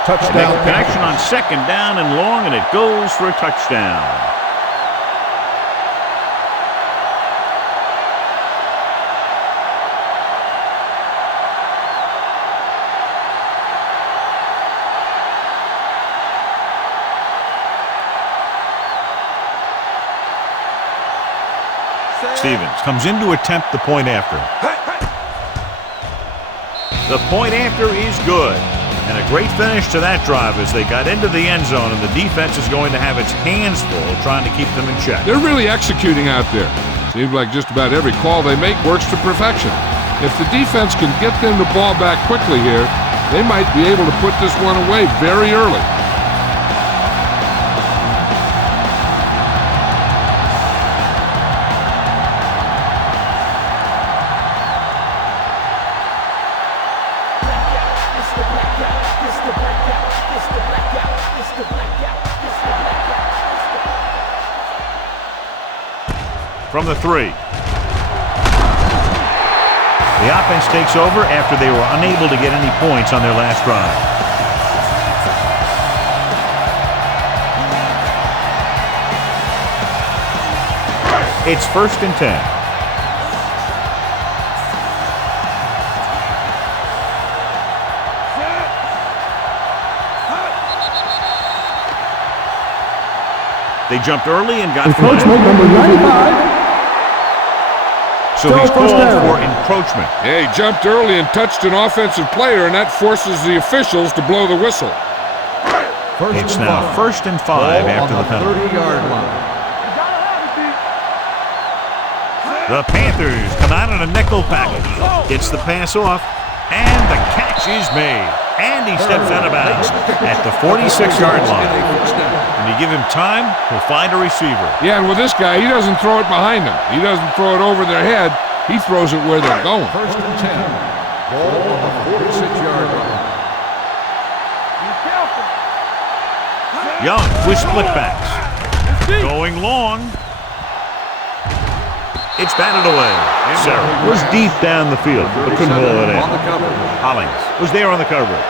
They make a connection on 2nd down and long, and it goes for a touchdown. Stevens comes in to attempt the point after. The point after is good. And a great finish to that drive as they got into the end zone, and the defense is going to have its hands full trying to keep them in check. They're really executing out there. Seems like just about every call they make works to perfection. If the defense can get them the ball back quickly here, they might be able to put this one away very early. From the 3. The offense takes over after they were unable to get any points on their last drive. It's 1st and 10. They jumped early and got Encroachment number 95. So he's called for encroachment. Yeah, he jumped early and touched an offensive player, and that forces the officials to blow the whistle. It's now 1st and 5 after the penalty. 30-yard line. The Panthers come out in a nickel package. Gets the pass off, and the catch is made. And he steps out of bounds at the 46-yard line. When you give him time, he'll find a receiver. Yeah, and with this guy, he doesn't throw it behind them. He doesn't throw it over their head. He throws it where they're going. 1st and 10. Ball on the 46-yard line. Young with splitbacks. Going long. It's batted away. Sarah was deep down the field, but couldn't hold it in. On the coverage. Hollings was there on the coverage.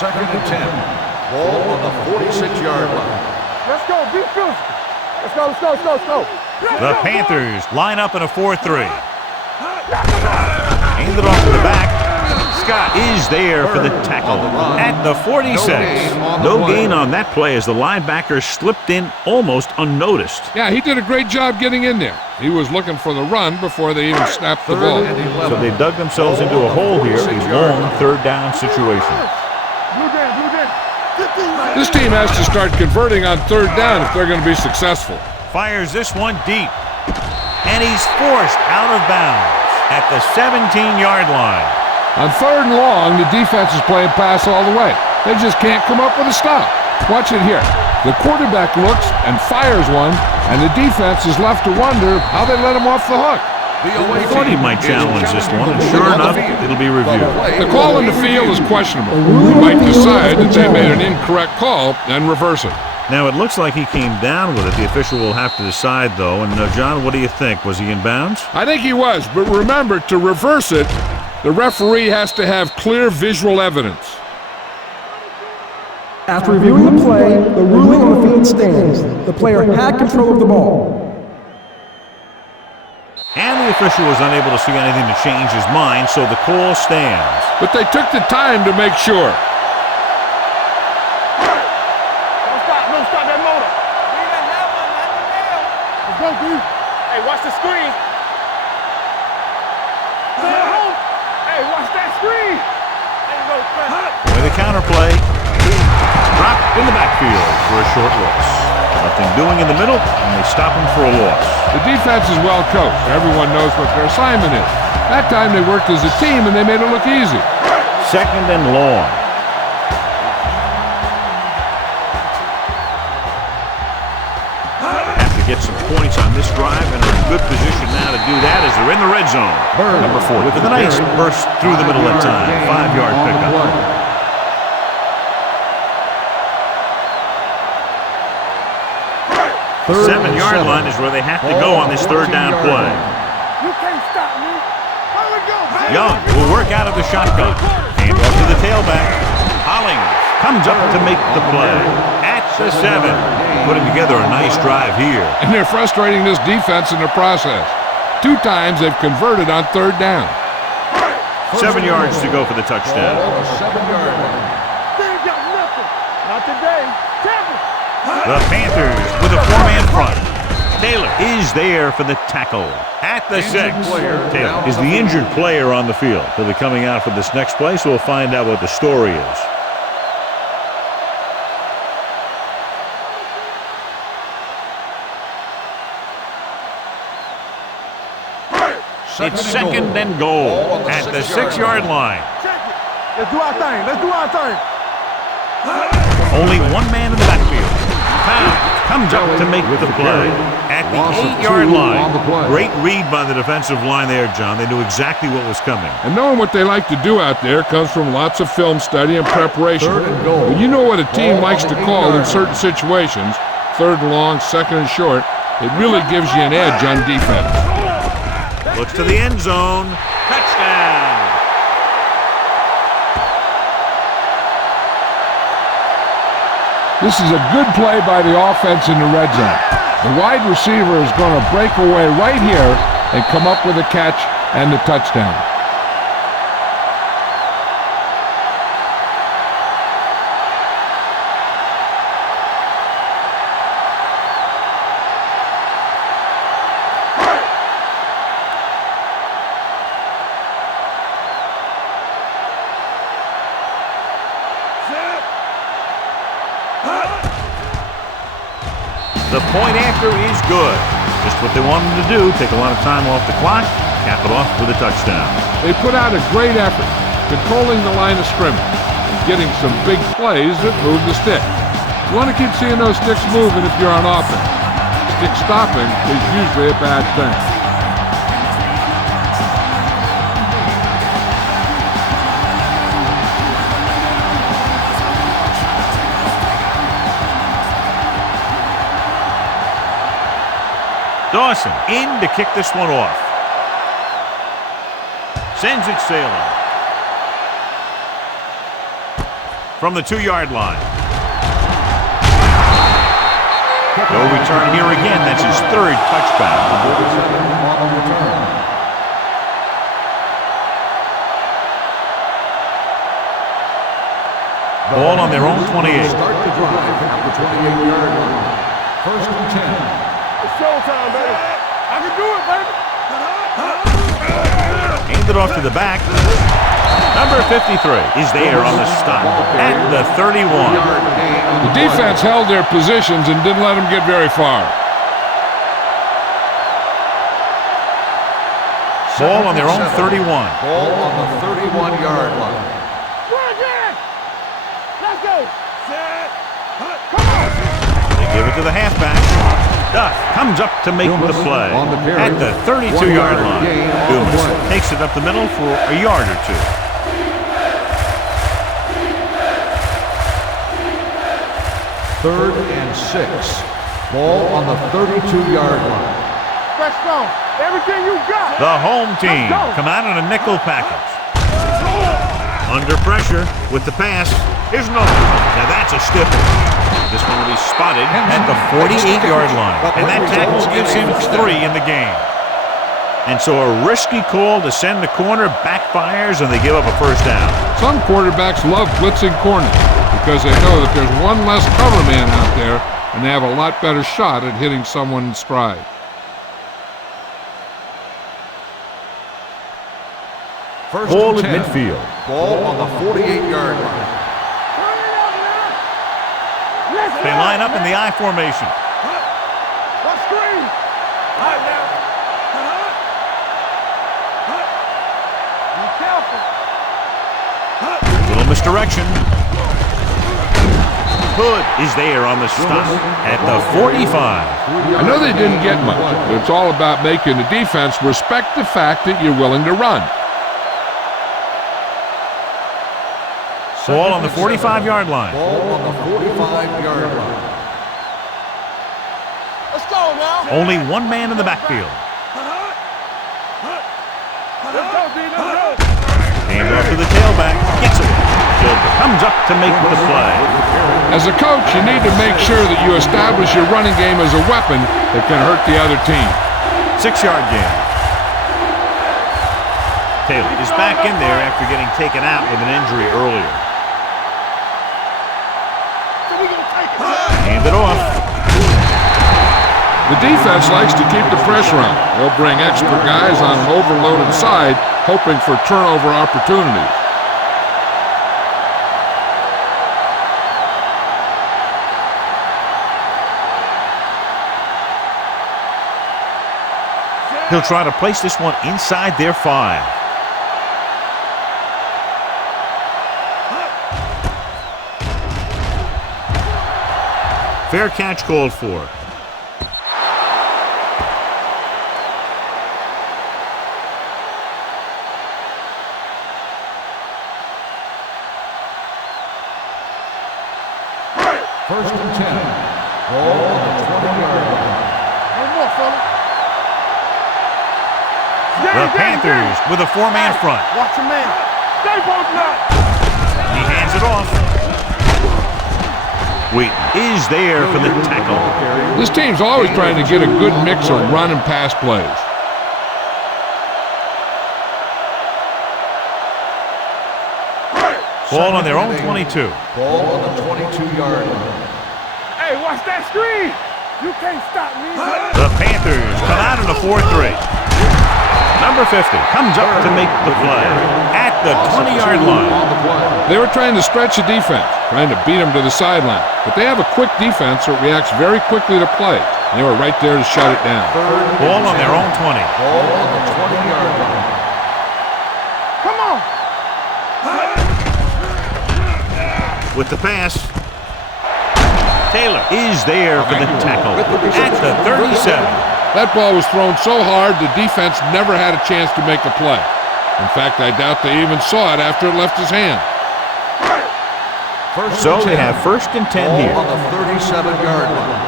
Second and 10. Ball on the 46-yard line. Let's go, be physical. Let's go, let's go, let's go, let's go. The Panthers line up in a 4-3. Handed off to the back. Scott is there for the tackle at the 46. No gain on that play as the linebacker slipped in almost unnoticed. Yeah, he did a great job getting in there. He was looking for the run before they even snapped the ball. So they dug themselves into a hole here, a long 3rd down situation. Blue down, blue down. This team has to start converting on 3rd down if they're going to be successful. Fires this one deep. And he's forced out of bounds at the 17-yard line. On 3rd and long, the defense is playing pass all the way. They just can't come up with a stop. Watch it here. The quarterback looks and fires one, and the defense is left to wonder how they let him off the hook. I thought he might challenge this one, and sure enough, it'll be reviewed. The call in the field is questionable. We might decide that they made an incorrect call and reverse it. Now, it looks like he came down with it. The official will have to decide, though. And, John, what do you think? Was he in bounds? I think he was, but remember, to reverse it, the referee has to have clear visual evidence. After reviewing the play, the ruling on the field stands. The player had control of the ball. And the official was unable to see anything to change his mind, so the call stands. But they took the time to make sure. Don't stop that motor. Let's go, dude. Hey, watch the screen. Hey, watch that screen. With a counterplay, dropped in the backfield for a short loss. Nothing doing in the middle, and they stop him for a loss. The defense is well coached. Everyone knows what their assignment is. That time they worked as a team, and they made it look easy. 2nd and long. Have to get some points on this drive, and are in good position now to do that as they're in the red zone. Number 4 with a nice burst through the middle that time. 5-yard pickup. 7-yard line is where they have to go on this 3rd down play. You can't stop me. Where we go? Young will work out of the shotgun. Hand off to the tailback. Hollings comes up to make the play at the 7. Putting together a nice drive here. And they're frustrating this defense in the process. 2 times they've converted on 3rd down. 7 yards to go for the touchdown. 7-yard line. They ain't got nothing. Not today. Champion. The Panthers with a 4-man front. Taylor is there for the tackle at the 6. Taylor is the injured player on the field. He'll be coming out for this next play, so we'll find out what the story is. It's second and goal at the 6-yard line. Let's do our thing. Let's do our thing. Only one man in the backfield. Pound comes up to make the play at the 8-yard line. Great read by the defensive line there, John. They knew exactly what was coming. And knowing what they like to do out there comes from lots of film study and preparation. When you know what a team likes to call in certain situations, third and long, second and short, it really gives you an edge on defense. Looks to the end zone. Touchdown. This is a good play by the offense in the red zone. The wide receiver is going to break away right here and come up with a catch and the touchdown. The point after is good. Just what they wanted to do, take a lot of time off the clock, cap it off with a touchdown. They put out a great effort, controlling the line of scrimmage and getting some big plays that move the stick. You want to keep seeing those sticks moving if you're on offense. Stick stopping is usually a bad thing. Dawson in to kick this one off. Sends it sailing. From the 2-yard line. No return here again. That's his third touchdown. Ball on their own 28. Start the drive at the 28-yard line. First and 10. It's showtime, baby. I can do it, baby. Hand it off to the back. Number 53 is there on the stop at the 31. The defense held their positions and didn't let them get very far. Ball on their own 31. Ball on the 31-yard line. Run again. Let's go. They give it to the halfback. Duff comes up to make the play at the 32-yard line. Dumas takes it up the middle for a yard or two. Third and 6. Ball on the 32-yard line. Fresh strong. Everything you got. The home team come out in a nickel package. Under pressure with the pass. Here's another one. Now that's a stiff one. This one will be spotted at the 48-yard line. And that tackle gives him 3 in the game. And so a risky call to send the corner backfires and they give up a first down. Some quarterbacks love blitzing corners because they know that there's one less cover man out there and they have a lot better shot at hitting someone in stride. First Ball and at 10. midfield. Ball on the 48-yard line. They line up in the I formation. What screen? Right now. Be careful. Little misdirection. Hood is there on the stop at the 45. I know they didn't get much, but it's all about making the defense respect the fact that you're willing to run. Ball on the 45-yard line. Ball on the 45-yard line. Let's go now. Only one man in the backfield. Let's go, D. Let's go. Hand off to the tailback. Gets it. Gilbert comes up to make the play. As a coach, you need to make sure that you establish your running game as a weapon that can hurt the other team. 6-yard gain. Taylor is back in there after getting taken out with an injury earlier. Hand it off. The defense likes to keep the pressure on. They'll bring extra guys on an overloaded side, hoping for turnover opportunities. Set. He'll try to place this one inside their 5. Fair catch called for. First and 10. Ball on the 20-yard line. One more, fella. The Panthers with a 4-man front. Watch your man. Stay both now. He hands it off. Wheaton is there for the tackle. This team's always trying to get a good mix of run and pass plays. Ball on their own 22. Ball on the 22-yard line. Hey, watch that screen. You can't stop me. The Panthers come out in a 4-3. Number 50 comes up to make the play at the 20-yard line. They were trying to stretch the defense, trying to beat them to the sideline. But they have a quick defense that reacts very quickly to play. They were right there to shut it down. Ball on their own 20. Ball on the 20-yard line. Come on. With the pass, Taylor is there for the tackle at the 37. That ball was thrown so hard the defense never had a chance to make a play. In fact, I doubt they even saw it after it left his hand. So they have first and 10 here. On the 37-yard line.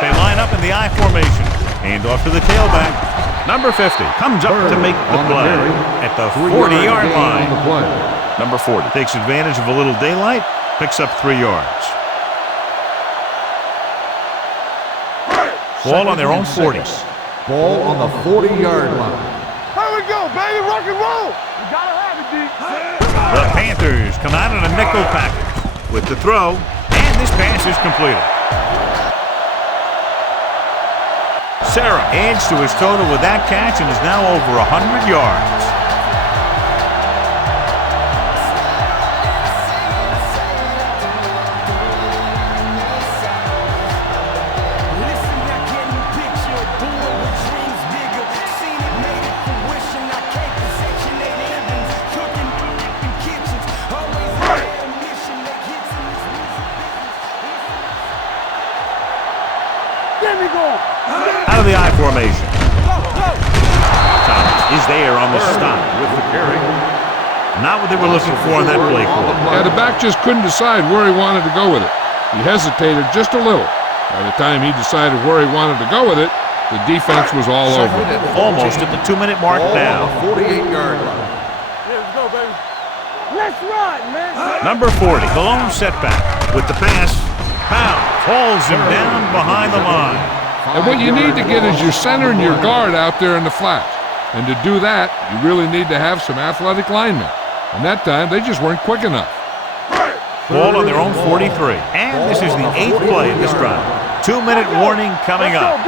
They line up in the I formation. Hand off to the tailback. Number 50 comes up to make the play at the 40-yard line. Number 40 takes advantage of a little daylight, picks up 3 yards. Ball on their own 40. Ball on the 40-yard line. Here we go, baby. Rock and roll. You gotta have it, D. The Panthers come out in a nickel package with the throw, and this pass is completed. Sarah adds to his total with that catch and is now over 100 yards. Out of the I formation. Thomas is there on the stop with the carry. Not what they were looking for on that play call. Yeah, the back just couldn't decide where he wanted to go with it. He hesitated just a little. By the time he decided where he wanted to go with it, the defense was all over it. Almost at the 2-minute mark now. 48-yard line. Let's go, baby. Let's run, man. Number 40, the lone setback with the pass. Pound falls him down behind the line. And what you need to get is your center and your guard out there in the flat. And to do that, you really need to have some athletic linemen. And that time, they just weren't quick enough. Ball on their own 43. And this is the 8th play of this drive. 2-minute warning coming up.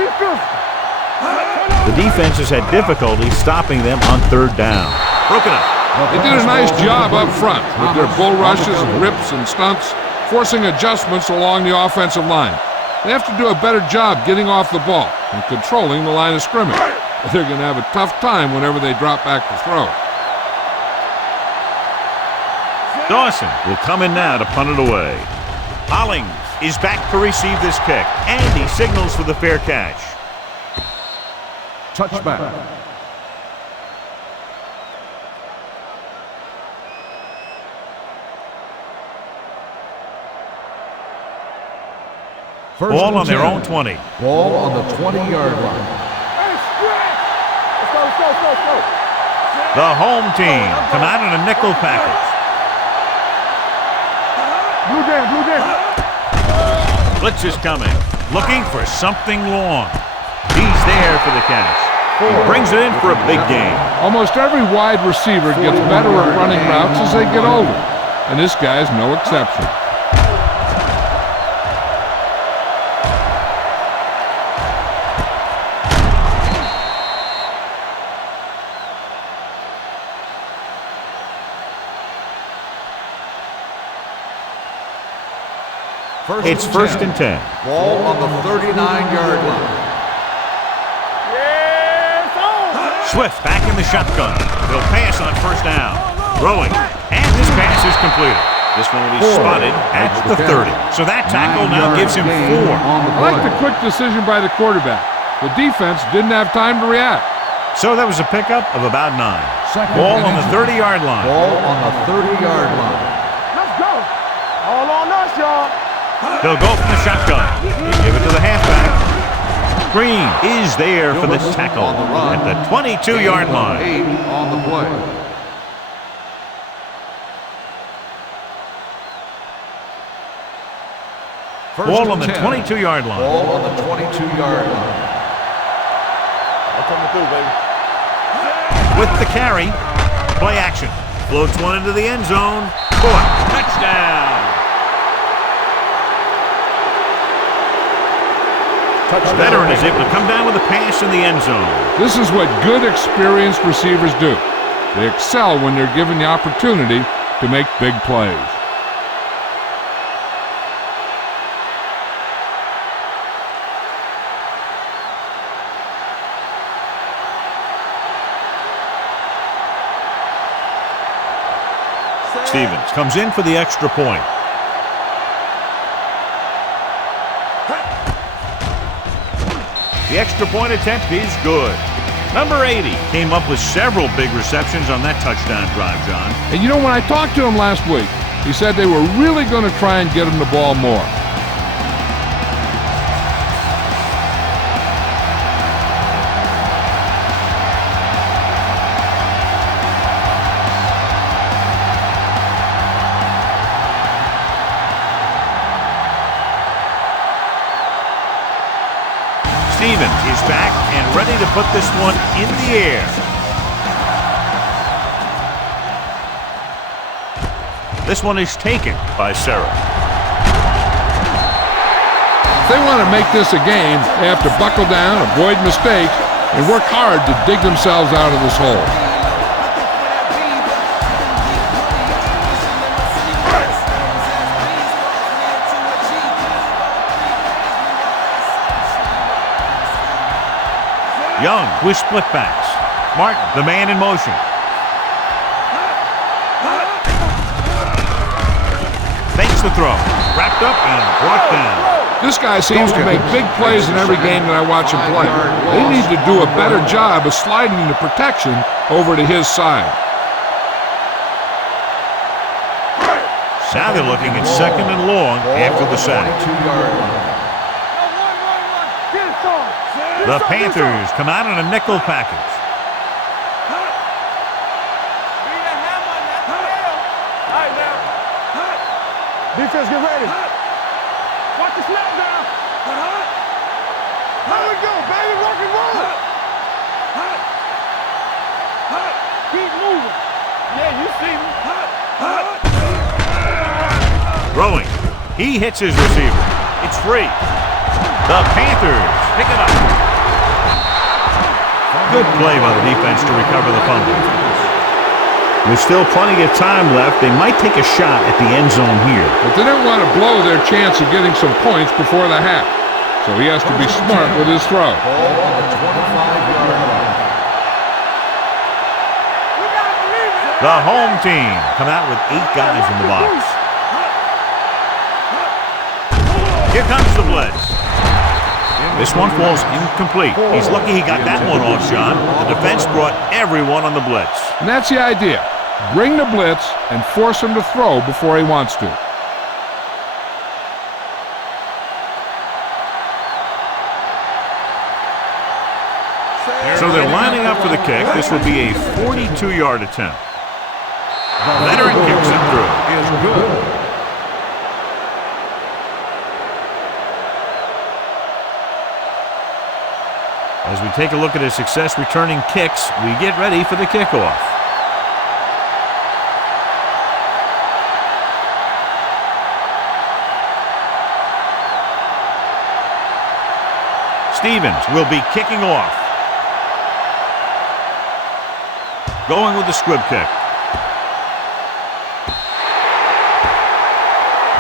The defense has had difficulty stopping them on 3rd down. Broken up. They did a nice job up front with their bull rushes and rips and stunts, forcing adjustments along the offensive line. They have to do a better job getting off the ball and controlling the line of scrimmage. They're going to have a tough time whenever they drop back to throw. Dawson will come in now to punt it away. Hollings is back to receive this kick, and he signals for the fair catch. Touchback. Ball on their own 20. Ball on the 20-yard line. Hey, stretch. Let's go. The home team come out in a nickel package. Blue jam. Blitz is coming, looking for something long. He's there for the catch. He brings it in for a big gain. Almost every wide receiver gets better at running routes as they get older, and this guy's no exception. It's first and 10. Ball on the 39-yard line. Swift back in the shotgun. He'll pass on first down. Throwing. And his pass is completed. This one will be spotted at the 30. So that tackle now gives him 4. I like the quick decision by the quarterback. The defense didn't have time to react. So that was a pickup of about 9. Ball on the 30-yard line. Ball on the 30-yard line. Let's go. All on us, y'all. They'll go from the shotgun. They give it to the halfback. Green is there for the tackle at the 22-yard line. 8 on the play. Ball on the 22-yard line. Ball on the 22-yard line. I'm coming through, baby. With the carry, play action. Floats one into the end zone. Caught. Touchdown. The veteran is able to come down with a pass in the end zone. This is what good, experienced receivers do. They excel when they're given the opportunity to make big plays. Stevens comes in for the extra point. The extra point attempt is good. Number 80 came up with several big receptions on that touchdown drive, John. And you know, when I talked to him last week, he said they were really going to try and get him the ball more. Stevens is back and ready to put this one in the air. This one is taken by Serra. If they want to make this a game, they have to buckle down, avoid mistakes, and work hard to dig themselves out of this hole. Young with split backs. Martin, the man in motion. Fakes the throw. Wrapped up and brought down. This guy seems to make big plays in every game that I watch him play. They need to do a better job of sliding the protection over to his side. Now they're looking at second and long after the sack. The Panthers come out in a nickel package. Defense, get ready. Watch the snap down. There we go, baby. Rock and roll. Keep moving. Yeah, you see me. Throwing. He hits his receiver. It's free. The Panthers pick it up. Good play by the defense to recover the fumble. With still plenty of time left, they might take a shot at the end zone here. But they don't want to blow their chance of getting some points before the half. So he has to be smart with his throw. Ball on the 25-yard line. The home team come out with 8 guys in the box. Here comes the blitz. This one falls incomplete. He's lucky he got that one off, John. The defense brought everyone on the blitz. And that's the idea. Bring the blitz and force him to throw before he wants to. So they're lining up for the kick. This will be a 42-yard attempt. The veteran kicks it through. Is good. As we take a look at his success returning kicks, we get ready for the kickoff. Stevens will be kicking off. Going with the squib kick.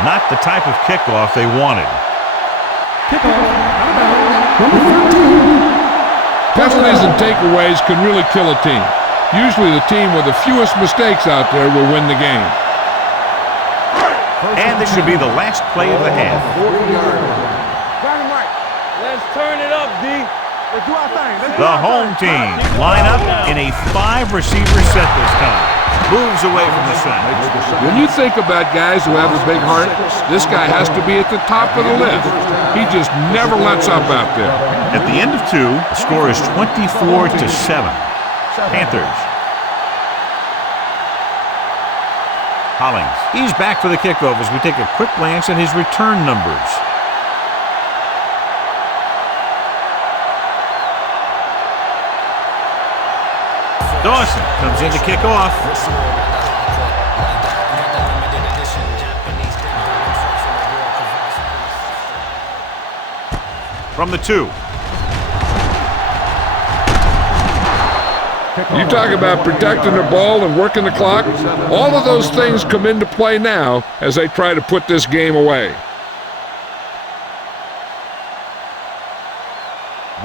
Not the type of kickoff they wanted. Kickoff. Number 13. Penalties and takeaways can really kill a team. Usually the team with the fewest mistakes out there will win the game. And this should be the last play of the half. 40-yard line. Dynamite. Let's turn it up, D. Let's do our thing. The home team line up in a 5-receiver set this time. Moves away from the center. When you think about guys who have a big heart, this guy has to be at the top of the list. He just never lets up out there. At the end of 2, the score is 24-7. Panthers. Hollings. He's back for the kickoff as we take a quick glance at his return numbers. Dawson comes in to kick off. From the 2. You talk about protecting the ball and working the clock. All of those things come into play now as they try to put this game away.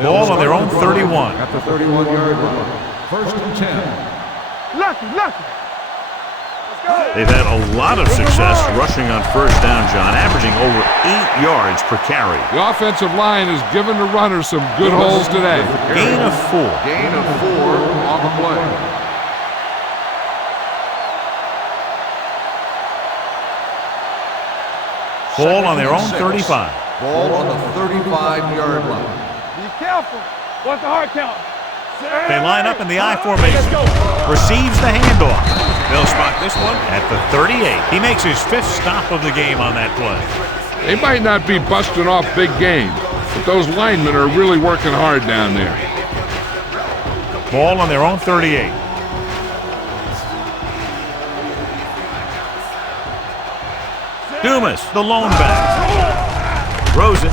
Ball on their own 31. At the 31-yard line. 1st and 10. Lucky. They've had a lot of success rushing on first down, John, averaging over 8 yards per carry. The offensive line has given the runners some good holes today. Gain of 4. Gain of 4 on the play. Ball on their own 35. Ball on the 35-yard line. Be careful. What's the hard count? They line up in the I formation. Receives the handoff. They'll spot this one at the 38. He makes his 5th stop of the game on that play. They might not be busting off big games, but those linemen are really working hard down there. Ball on their own 38. Dumas, the lone back. Rosen.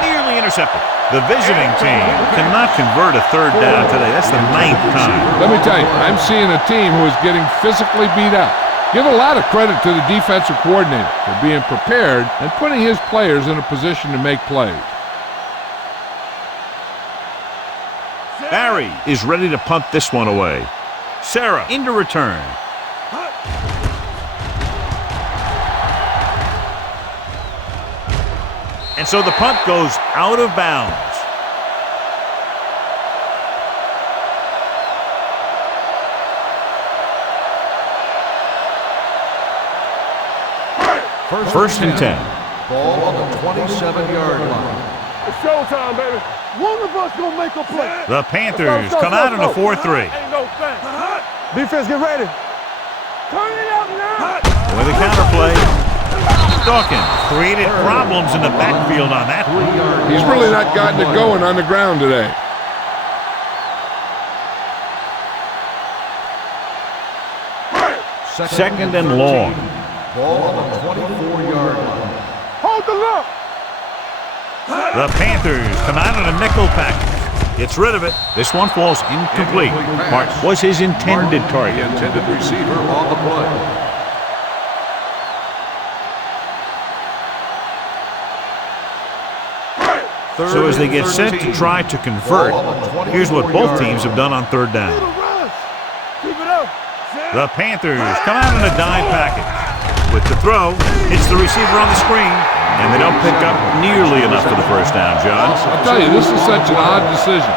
Nearly intercepted. The visiting team cannot convert a 3rd down today. That's the 9th time. Let me tell you, I'm seeing a team who is getting physically beat up. Give a lot of credit to the defensive coordinator for being prepared and putting his players in a position to make plays. Barry is ready to punt this one away. Sarah into return. And so the punt goes out of bounds. First and 10. Ball on the 27-yard line. It's showtime, baby. One of us gonna make a play. The Panthers come out in a 4-3. Ain't no thing. Defense, get ready. Turn it up now. With a counterplay. Dawkins created problems in the backfield on that one. He's really not gotten it going on the ground today. Second and long. Ball on the 24-yard line. Hold the look. The Panthers come out in a nickel package. Gets rid of it. This one falls incomplete. Martin was his intended target. The intended receiver on the play. So as they get set to try to convert, here's what both teams have done on 3rd down. Keep it up. The Panthers come out in a dime package. With the throw, it's the receiver on the screen, and they don't pick up nearly enough for the 1st down, John. I'll tell you, this is such an odd decision.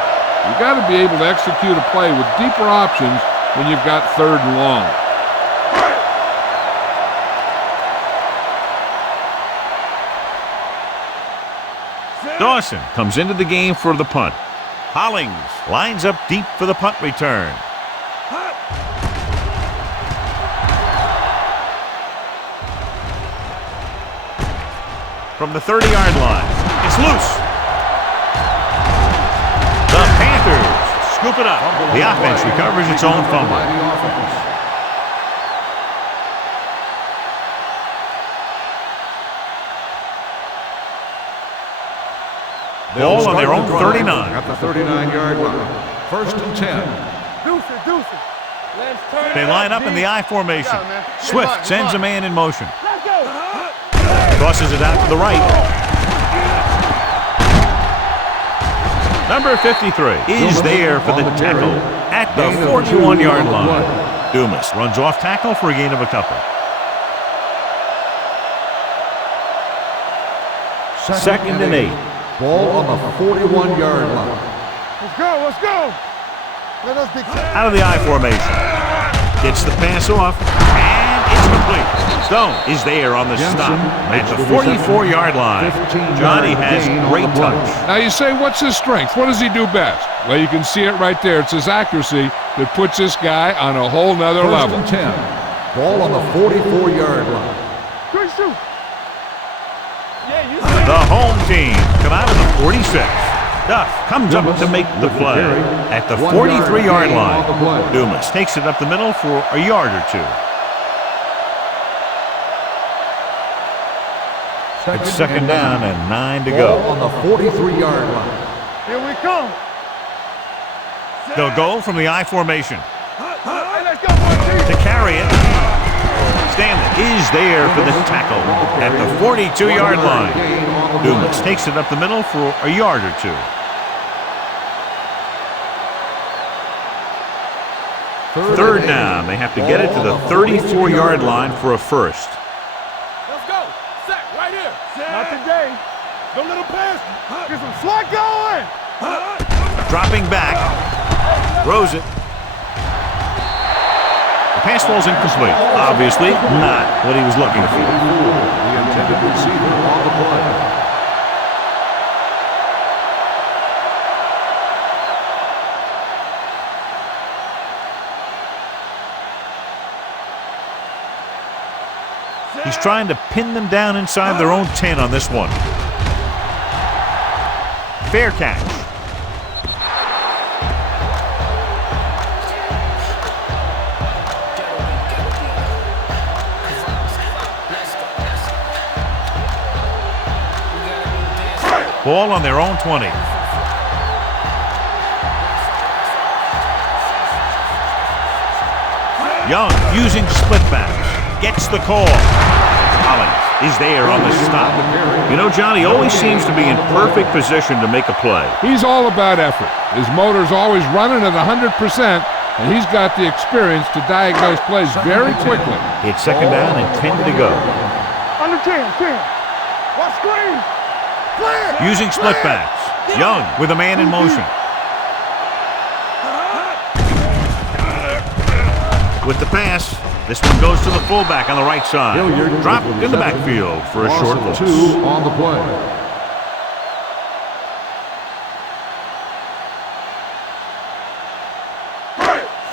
You've got to be able to execute a play with deeper options when you've got 3rd and long. Dawson comes into the game for the punt. Hollings lines up deep for the punt return. From the 30-yard line, it's loose. The Panthers scoop it up. The offense recovers its own fumble. Ball on their own 39. At the 39-yard line. 1st and 10. Deuce it. Let's turn They it line up in the I formation. Get out, man. Swift sends a man in motion. Let's go. Crosses it out to the right. Number 53 is there for the tackle at the 41-yard line. Dumas runs off tackle for a gain of a couple. Second and 8. Ball on the 41-yard line. Let's go, let's go. Let us be Out of the I formation. Gets the pass off, and it's complete. Stone is there on the stop at the 44-yard line. Johnny has great touch. Now you say, what's his strength? What does he do best? Well, you can see it right there. It's his accuracy that puts this guy on a whole nother level. 10. Ball on the 44-yard line. Good shoot. The home team come out of the 46. Duff comes up to make the play at the 43-yard line. Dumas takes it up the middle for a yard or two. It's second down and 9 to go. Ball on the 43-yard line. Here we come. They'll go from the I formation. Hey, let's go, boy. To carry it, Stanley is there for the tackle at the 42-yard line. Dumas takes it up the middle for a yard or two. Third down. They have to get it to the 34-yard line for a first. Let's go. Sack right here. Not today. Don't let him pass. Get some slack going. Dropping back. Throws it. The pass falls incomplete. Obviously not what he was looking for. The intended receiver on the play. He's trying to pin them down inside their own 10 on this one. Fair catch. Ball on their own 20. Young using split backs. Gets the call. Collins is there on the stop. You know, Johnny always seems to be in perfect position to make a play. He's all about effort. His motor's always running at 100%, and he's got the experience to diagnose plays very quickly. It's second down and 10 to go. Under 10. Watch screen. Clear. Using split backs. Young with a man in motion. With the pass, this one goes to the fullback on the right side. Dropped in the backfield for a short loss. 2 on the play.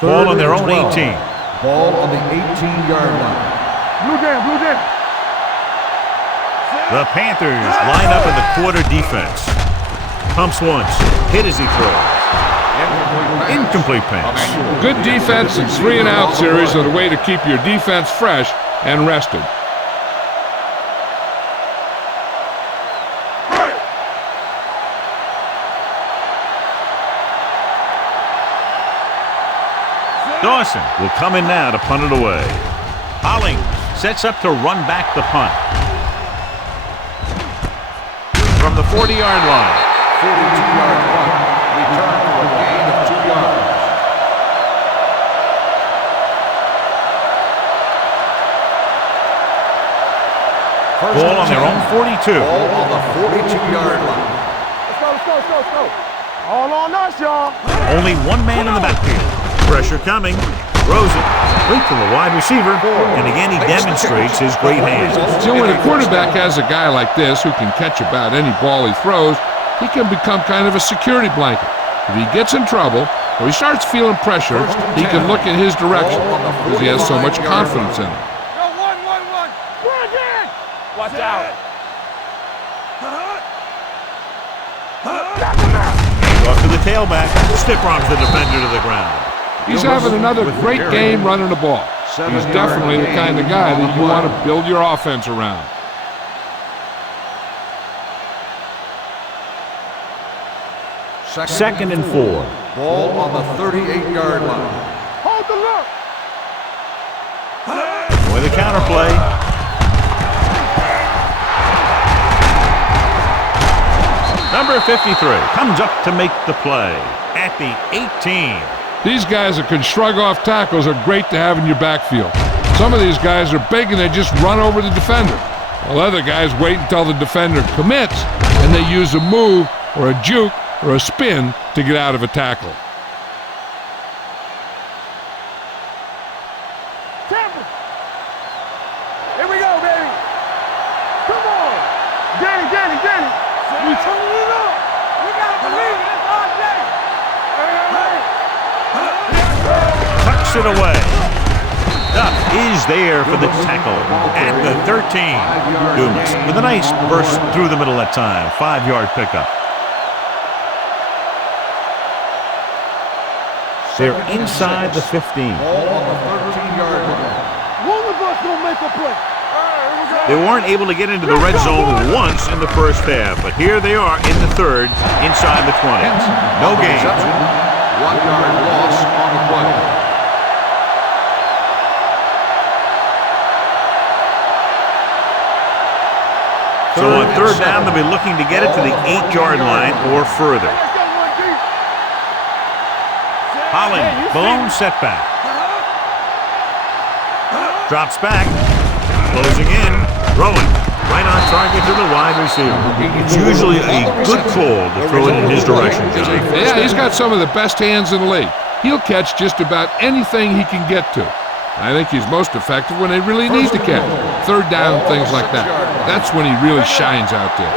Ball on their own 18. Ball on the 18-yard line. Blue down. The Panthers line up in the quarter defense. Pumps once. Hit as he throws. Incomplete pass. Good defense and 3-and-out series are the way to keep your defense fresh and rested. Dawson will come in now to punt it away. Hollings sets up to run back the punt. From the 40-yard line. 42-yard punt. Return for a gain of 2 yards. Ball on their own 42. Ball on the 42-yard line. Let's go. All on us, y'all. Only one man in the backfield. Pressure coming. Throws it. Right to the wide receiver. And again, he demonstrates his great hands. So when a quarterback has a guy like this who can catch about any ball he throws, he can become kind of a security blanket. If he gets in trouble or he starts feeling pressure, he can look in his direction because he has so much confidence in him. Go, one. Bring it. Watch out. Off to the tailback. Stiff arms the defender to the ground. He's having another great game running the ball. He's definitely the kind of guy that you want to build your offense around. Second and 4. Ball on the 38-yard line. Hold the look. With a counter play. Number 53 comes up to make the play at the 18. These guys that can shrug off tackles are great to have in your backfield. Some of these guys are big and they just run over the defender, while other guys wait until the defender commits and they use a move or a juke or a spin to get out of a tackle. Here we go, baby. Come on. Danny. We turning it up. We got to believe it. It's our day. Tucks it away. Duck is there for the tackle at the 13. Dumas with a nice burst through the middle that time. 5-yard pickup. They're inside the 15. Ball on the 13-yard line. One of us gonna make a play. They weren't able to get into the red zone once in the first half, but here they are in the third, inside the 20. No gain. 1-yard loss on the play. So on third down, they'll be looking to get it to the 8-yard line or further. Holland, blown setback. Drops back, closing in, throwing. Right on target to the wide receiver. It's usually a good call to throw it in his direction, Johnny. Yeah, he's got some of the best hands in the league. He'll catch just about anything he can get to. I think he's most effective when they really need to catch. Third down, things like that. That's when he really shines out there.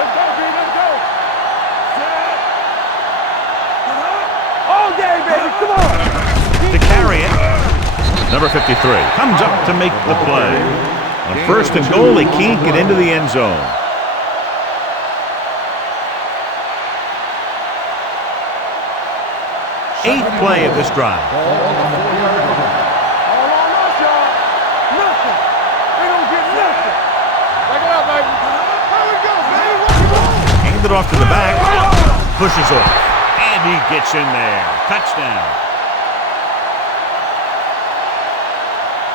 All day, baby. Come on. To carry it, number 53 comes up to make the play. On first and goal, they can't get into the end zone. Eighth play of this drive. All on us, y'all. Nothing. They don't get nothing. Back it up, baby. Here we go, baby. Hand it off to the back. Pushes off. And he gets in there. Touchdown.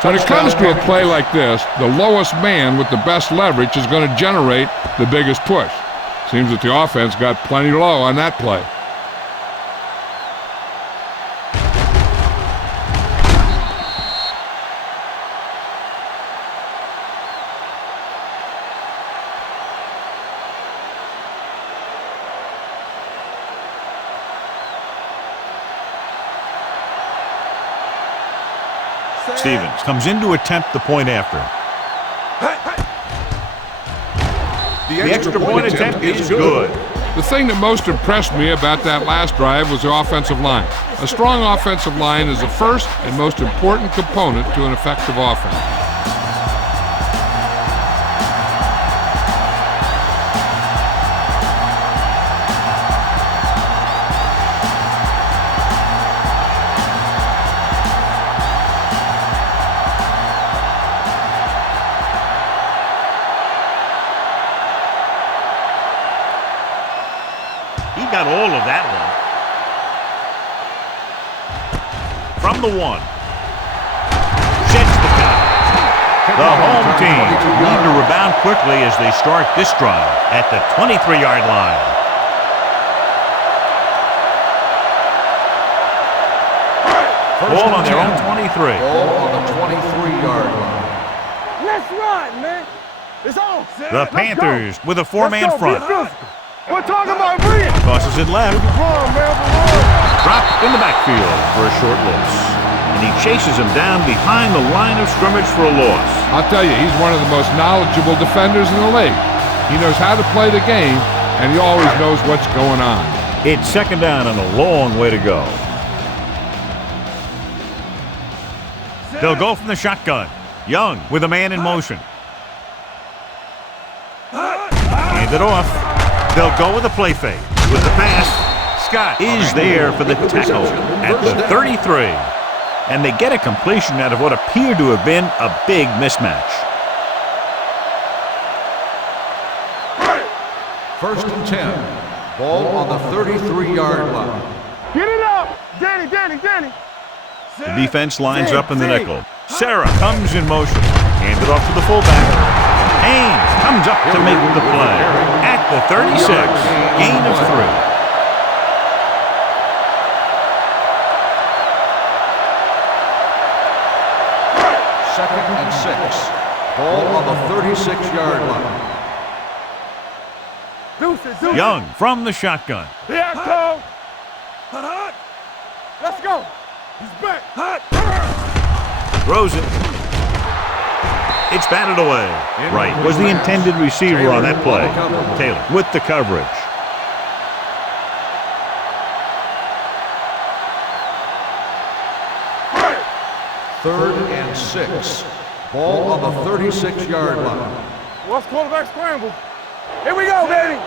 When it comes to a play like this, the lowest man with the best leverage is going to generate the biggest push. Seems that the offense got plenty low on that play. Stevens comes in to attempt the point after. The extra point attempt is good. The thing that most impressed me about that last drive was the offensive line. A strong offensive line is the first and most important component to an effective offense. Got all of that one. From the 1. Sheds the count. The home team need to rebound quickly as they start this drive at the 23-yard line. Ball on their own 23. Ball on the 23-yard line. Let's run, man. It's on. The Panthers with a 4-man front. We're talking about Reed. Tosses it left. Run, man. Dropped in the backfield for a short loss. And he chases him down behind the line of scrimmage for a loss. I'll tell you, he's one of the most knowledgeable defenders in the league. He knows how to play the game, and he always knows what's going on. It's second down and a long way to go. They'll go from the shotgun. Young with a man in motion. Hand it off. They'll go with a play fake. With the pass, Scott is there for the tackle at the 33. And they get a completion out of what appeared to have been a big mismatch. First and 10. Ball on the 33-yard line. Get it up. Danny. The defense lines up in the nickel. Sarah comes in motion. Hand it off to the fullback. Haynes comes up to make the play at the 36. Gain of 3. Second and 6. Ball on the 36-yard line. Young from the shotgun. Here, Cole. Let's go. He's back. Throws it. It's batted away. Right was the intended receiver on that play. Taylor with the coverage. Third and 6. Ball on the 36-yard line. What's quarterback scramble? Here we go, baby.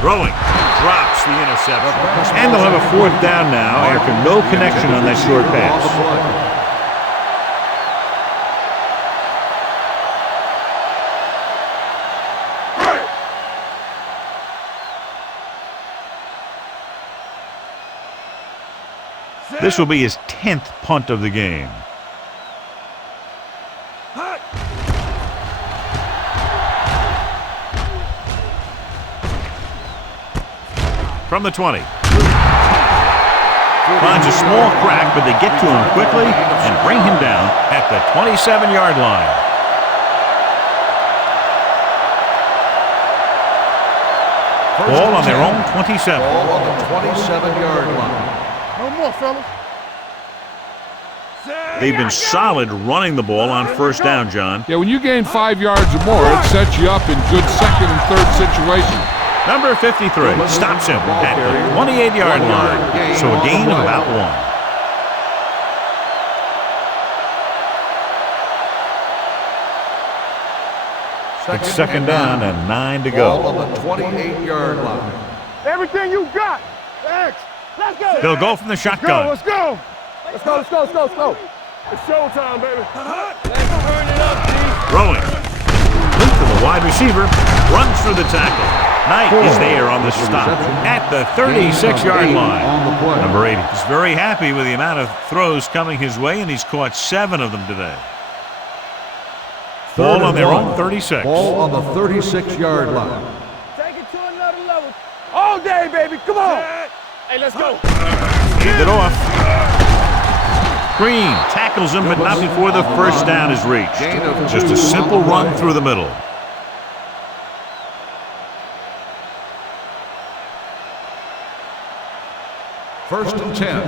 Throwing. Drops the interception. And they'll have a 4th down now after no connection on that short pass. This will be his 10th punt of the game. From the 20. Finds a small crack, but they get to him quickly and bring him down at the 27-yard line. Ball on their own 27. Ball on the 27-yard line. No more, fellas. They've been solid running the ball on 1st down, John. Yeah, when you gain 5 yards or more, it sets you up in good 2nd and 3rd situations. Number 53 stops him at the 28-yard line. So a gain of about 1. It's 2nd down and 9 to go. Ball on the 28-yard line. Everything you got. X. Let's go. They'll go from the shotgun. Let's go. Let's go. Let's go. Let's go. Let's go. It's showtime, baby. Turn it up, G. Throwing. Loop to the wide receiver. Runs through the tackle. Knight is there on the stop at the 36-yard line. Number 80 is very happy with the amount of throws coming his way, and he's caught 7 of them today. Ball on their own 36. Ball on the 36-yard line. Take it to another level. All day, baby. Come on. Hey, let's go. Hand it off. Green tackles him, but not before the 1st down is reached. Just a simple run through the middle. First and 10.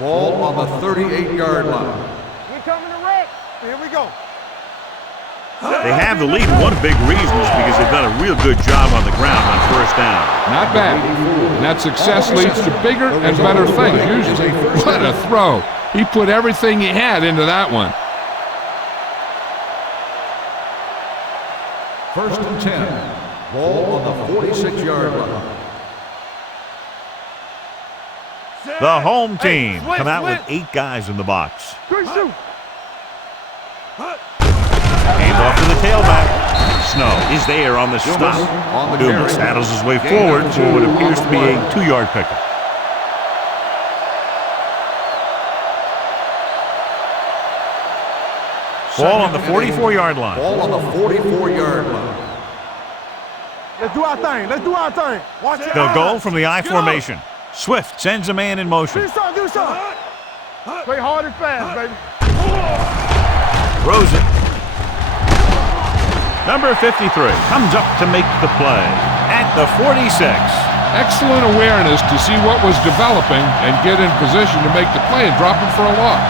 Ball on the 38-yard line. We coming to wreck. Here we go. They have the lead. One big reason is because they've done a real good job on the ground on 1st down. Not bad. And that success leads to bigger and better things usually. What a throw. He put everything he had into that one. First and 10. Ball on the 46-yard line. The home team come out with 8 guys in the box. Good shoot. Hand off to the tailback. Snow is there on the stop. Dumas saddles his way forward for what appears to be a 2-yard pickup. Ball on the 44-yard line. Ball on the 44-yard line. Let's do our thing. Let's do our thing. Watch it. They'll go from the I formation. Swift sends a man in motion. Do something. Do something. Play hard and fast, baby. Throws it. Number 53 comes up to make the play at the 46. Excellent awareness to see what was developing and get in position to make the play and drop him for a loss.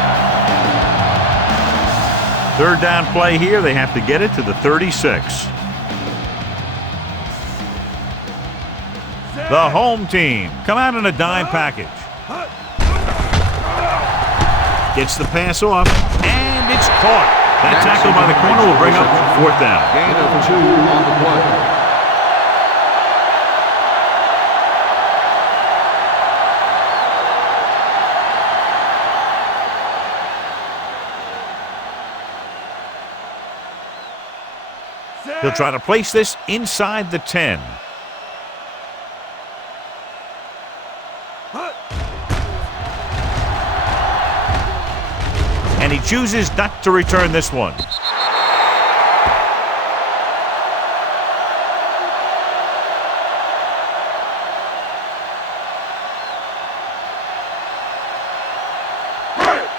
3rd down play here. They have to get it to the 36. The home team come out in a dime package. Gets the pass off, and it's caught. That tackle by the corner will bring up 4th down. Gain of 2 on the play. He'll try to place this inside the 10. And he chooses not to return this one.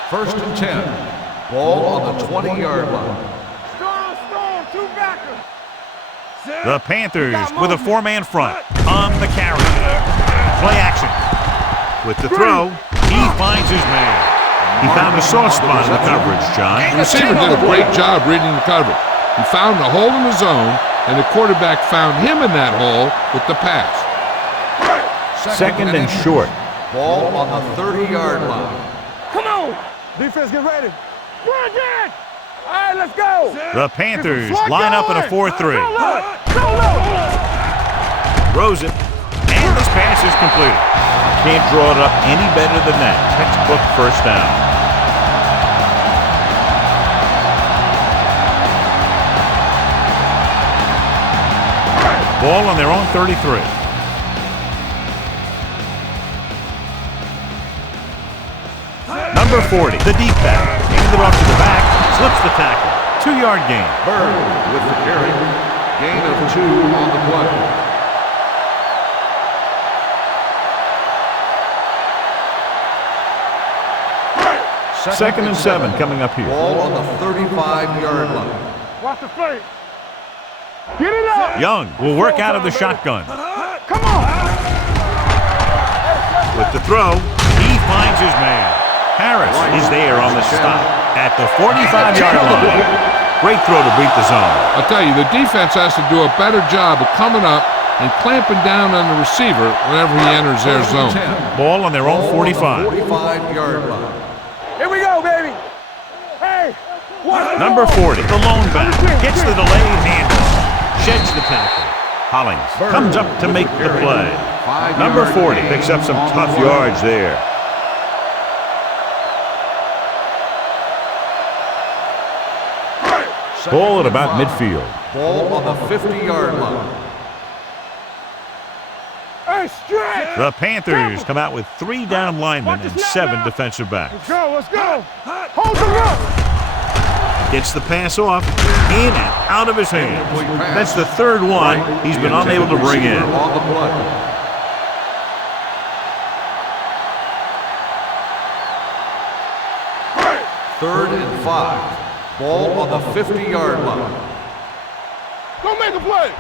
First and 10. Ball on the 20-yard line. Storm, two backers. The Panthers with a four-man front on the carry. Play action. With the throw, he finds his man. He found a soft spot in the coverage, John. The receiver did a great job reading the coverage. He found a hole in the zone, and the quarterback found him in that hole with the pass. Second and short. Ball on the 30-yard line. Come on. Defense, get ready. Run, Jack. All right, let's go. The Panthers line up in a 4-3. Throws it, and this pass is completed. Can't draw it up any better than that. Textbook first down. Ball on their own 33. Number 40, the deep back. Hands it off to the back, slips the tackle. 2-yard gain. Bird with the carry. Gain of 2 on the play. Second and 7 coming up here. Ball on the 35-yard line. Watch the fake. Get it up. Young will work out of the shotgun. Come on. With the throw, he finds his man. Harris is there on the stop at the 45-yard line. Great throw to beat the zone. I'll tell you, the defense has to do a better job of coming up and clamping down on the receiver whenever he enters their zone. Ball on their own 45. 45-yard line. Here we go, baby. Hey. Number 40, the lone back, gets the delayed handle, sheds the tackle. Hollings comes up to make the play. Number 40 picks up some tough yards there. Ball at about midfield. Ball on the 50-yard line. Hey, stretch. The Panthers come out with 3 down linemen and 7 defensive backs. Let's go. Hold the run. Gets the pass off, in and out of his hands. That's the third one he's been unable to bring in. On the play. Third and 5. Ball on the 50-yard line. Go make a play.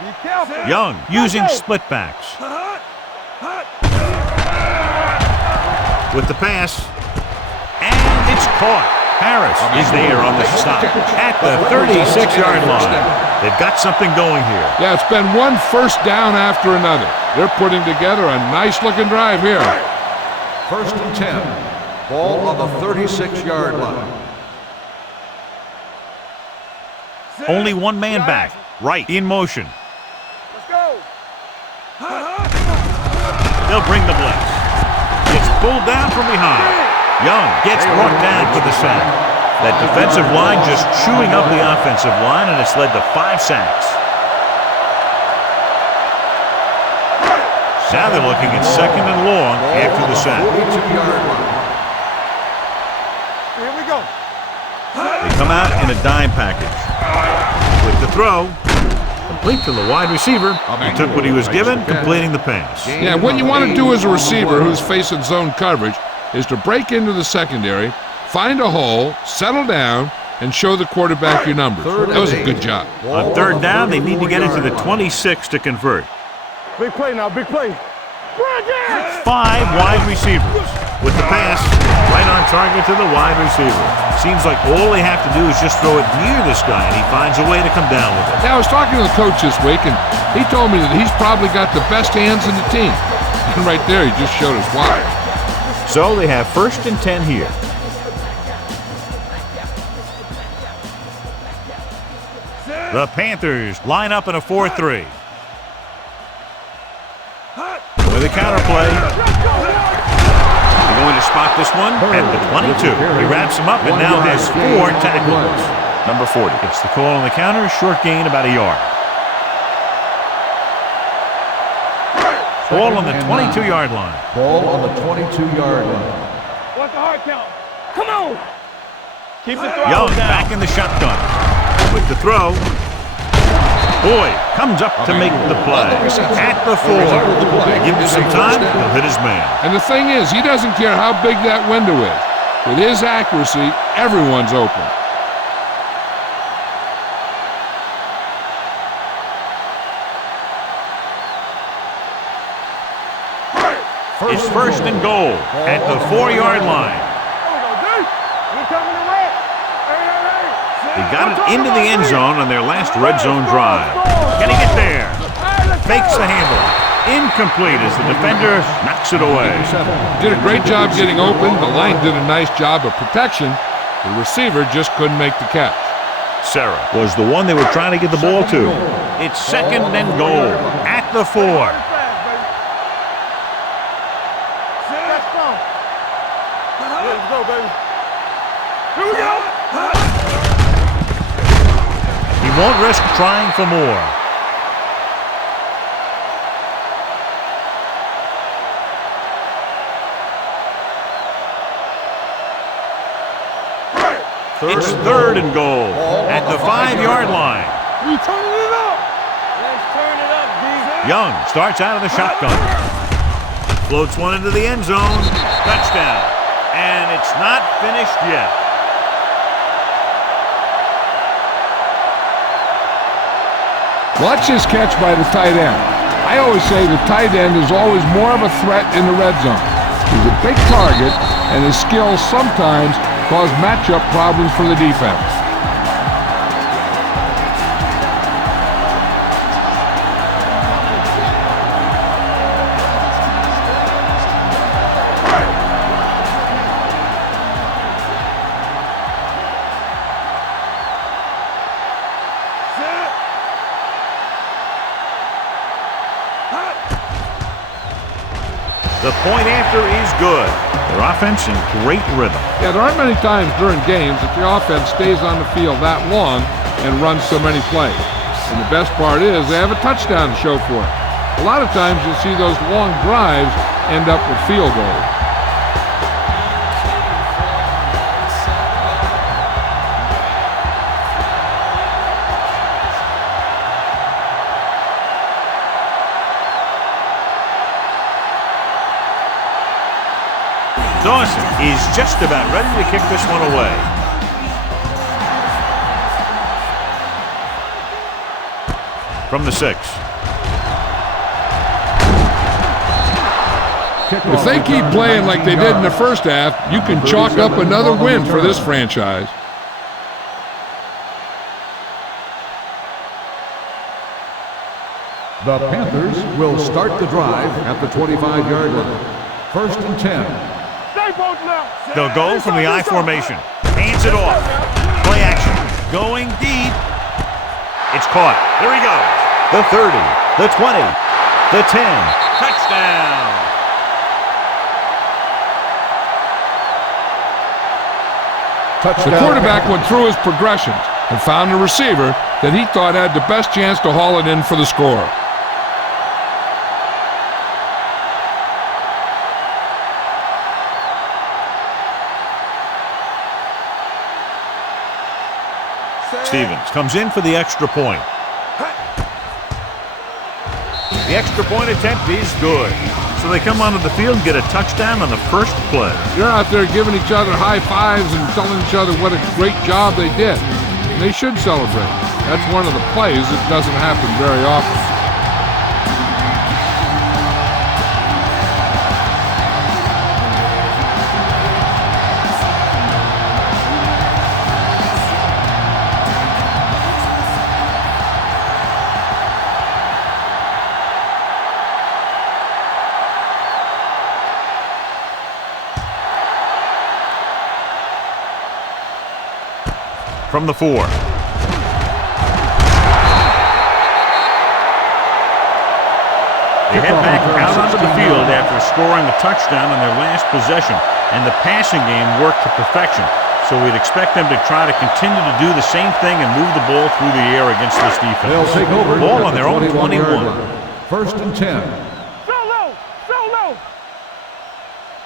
Be careful. Young using split backs. With the pass, and it's caught. Harris is there on the stop at the 36-yard line. They've got something going here. Yeah, it's been one first down after another. They're putting together a nice-looking drive here. First and 10. Ball on the 36-yard line. Only one man back, right in motion. Let's go. They'll bring the blitz. It's pulled down from behind. Young gets brought down for the sack. That defensive line just chewing up the offensive line, and it's led to 5 sacks. Now they're looking at second and long after the sack. 42-yard line. Here we go. They come out in a dime package. With the throw, complete to the wide receiver. He took what he was given, completing the pass. Yeah, what you want to do as a receiver who's facing zone coverage is to break into the secondary, find a hole, settle down, and show the quarterback your numbers. That was a good job. On third down, they need to get into the 26 to convert. Big play now, big play. 5 wide receivers. With the pass, right on target to the wide receiver. Seems like all they have to do is just throw it near this guy, and he finds a way to come down with it. Yeah, I was talking to the coach this week, and he told me that he's probably got the best hands in the team. And right there, he just showed us why. So they have first and 10 here. The Panthers line up in a 4-3. With a counter play. They're going to spot this one at the 22. He wraps him up and now has 4 tackles. Number 40 gets the call on the counter. Short gain, about a yard. Ball on the 22-yard line. Ball on the 22-yard line. What's the hard count? Come on. Keep the throw Young down. back in the shotgun. With the throw. Boyd comes up to make the play. At the 4. Give him some time, he'll hit his man. And the thing is, he doesn't care how big that window is. With his accuracy, everyone's open. It's first and goal at the 4-yard line. They got it into the end zone on their last red zone drive. Can he get there? Fakes the handoff. Incomplete as the defender knocks it away. Did a great job getting open. The line did a nice job of protection. The receiver just couldn't make the catch. Sarah was the one they were trying to get the ball to. It's second and goal at the 4. Let's go, baby. Here we go. He won't risk trying for more. It's third and goal at the 5-yard line. We turning it up. Let's turn it up, D. Young starts out of the shotgun. Floats one into the end zone. Touchdown. And it's not finished yet. Watch this catch by the tight end. I always say the tight end is always more of a threat in the red zone. He's a big target, and his skills sometimes cause matchup problems for the defense. The point after is good. Their offense in great rhythm. Yeah, there aren't many times during games that the offense stays on the field that long and runs so many plays. And the best part is they have a touchdown to show for it. A lot of times you'll see those long drives end up with field goals. Dawson is just about ready to kick this one away. From the 6. If they keep playing like they did in the first half, you can chalk up another win for this franchise. The Panthers will start the drive at the 25-yard line. First and 10. They'll go from the I formation. Hands it off. Play action. Going deep. It's caught. There he goes. The 30, the 20, the 10. Touchdown. The quarterback went through his progressions and found a receiver that he thought had the best chance to haul it in for the score. Stevens comes in for the extra point. The extra point attempt is good. So they come onto the field and get a touchdown on the first play. They're out there giving each other high fives and telling each other what a great job they did. And they should celebrate. That's one of the plays that doesn't happen very often. From the 4. They head back out onto the field after scoring a touchdown on their last possession, and the passing game worked to perfection. So we'd expect them to try to continue to do the same thing and move the ball through the air against this defense. They'll take over. Ball on their own 21. First and 10.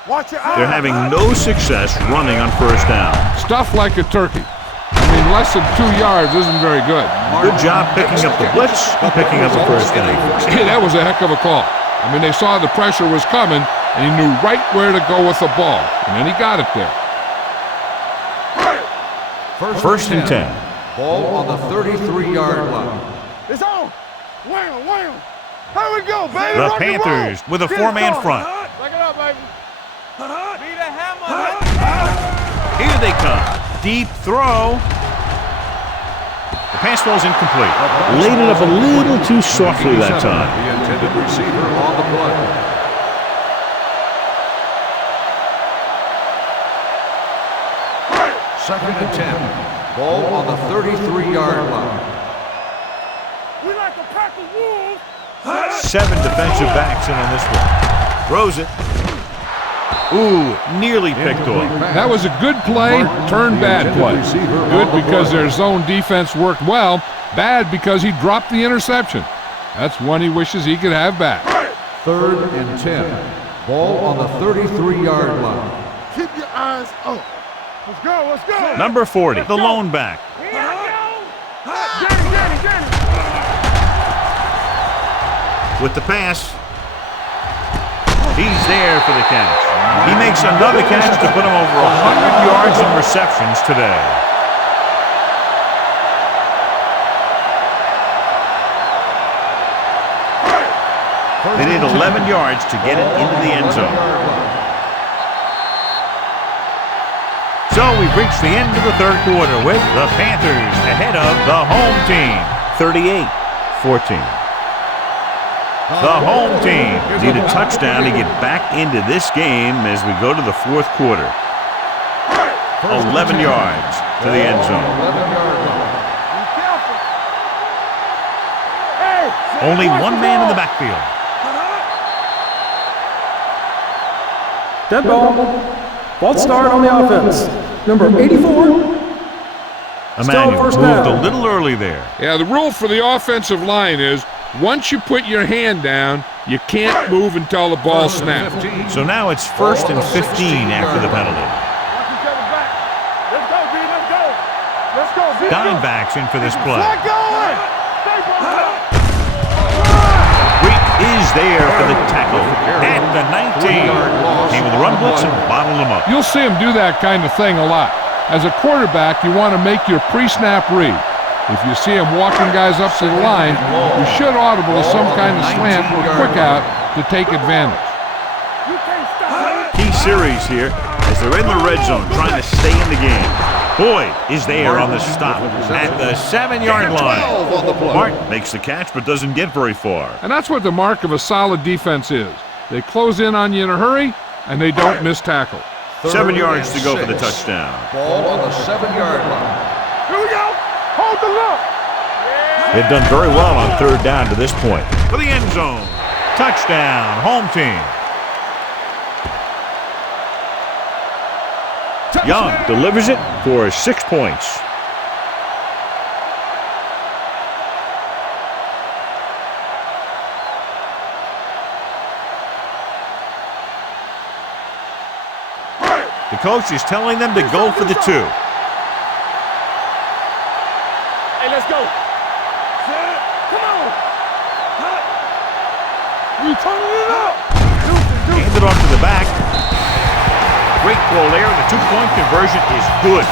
Watch your eyes. They're having no success running on first down. Stuff like a turkey. I mean, less than 2 yards isn't very good. Good job picking up the blitz and picking up the first down. Hey, that was a heck of a call. I mean, they saw the pressure was coming, and he knew right where to go with the ball, and then he got it there. First and 10. Ball on the 33-yard line. It's on. Wham, wham. Here we go, baby. The Rock and roll. Panthers with a four-man front. Back it up, baby. Be the hammer. Here they come. Deep throw. The pass ball's incomplete. Laid it up a little too softly that time. The intended receiver on the play. Second and 10. Ball on the 33-yard line. We like to pack the wolves. 7 defensive backs in on this one. Throws it. Ooh, nearly picked off. That was a good play, turned bad play. Good because their zone defense worked well, bad because he dropped the interception. That's one he wishes he could have back. Third and 10. Ball on the 33-yard line. Keep your eyes up. Let's go, let's go. Number 40, the lone back. Get it. With the pass. He's there for the catch. He makes another catch to put him over 100 yards in receptions today. They need 11 yards to get it into the end zone. So we've reached the end of the third quarter with the Panthers ahead of the home team, 38-14. The home team need a touchdown to get back into this game as we go to the fourth quarter. 11 yards to the end zone. Only one man in the backfield. Dead ball. False start on the offense. Number 84. Emmanuel first moved down. a little early there. Yeah, the rule for the offensive line is once you put your hand down, you can't move until the ball snaps. So now it's first and 15 after the penalty. Let's go, B. Let's go. Let's go, B. Dime backs in for this play. Get going. Reed is there for the tackle at the 19. Came with a run blitz and bottled him up. You'll see him do that kind of thing a lot. As a quarterback, you want to make your pre-snap read. If you see him walking guys up to the line, you should audible some kind of slant or quick out to take advantage. Key series here as they're in the red zone trying to stay in the game. Boyd is there on the stop at the 7-yard line. Martin makes the catch but doesn't get very far. And that's what the mark of a solid defense is. They close in on you in a hurry, and they don't miss tackle. 7 yards to go for the touchdown. Ball on the 7-yard line. Here we go. Hold the look. They've done very well on third down to this point. For the end zone. Touchdown, home team. Young delivers it for 6 points. The coach is telling them to go for the 2. Hey, let's go. Come on. We turning it up. Hand it off to the back. Great throw there. The 2-point conversion is good.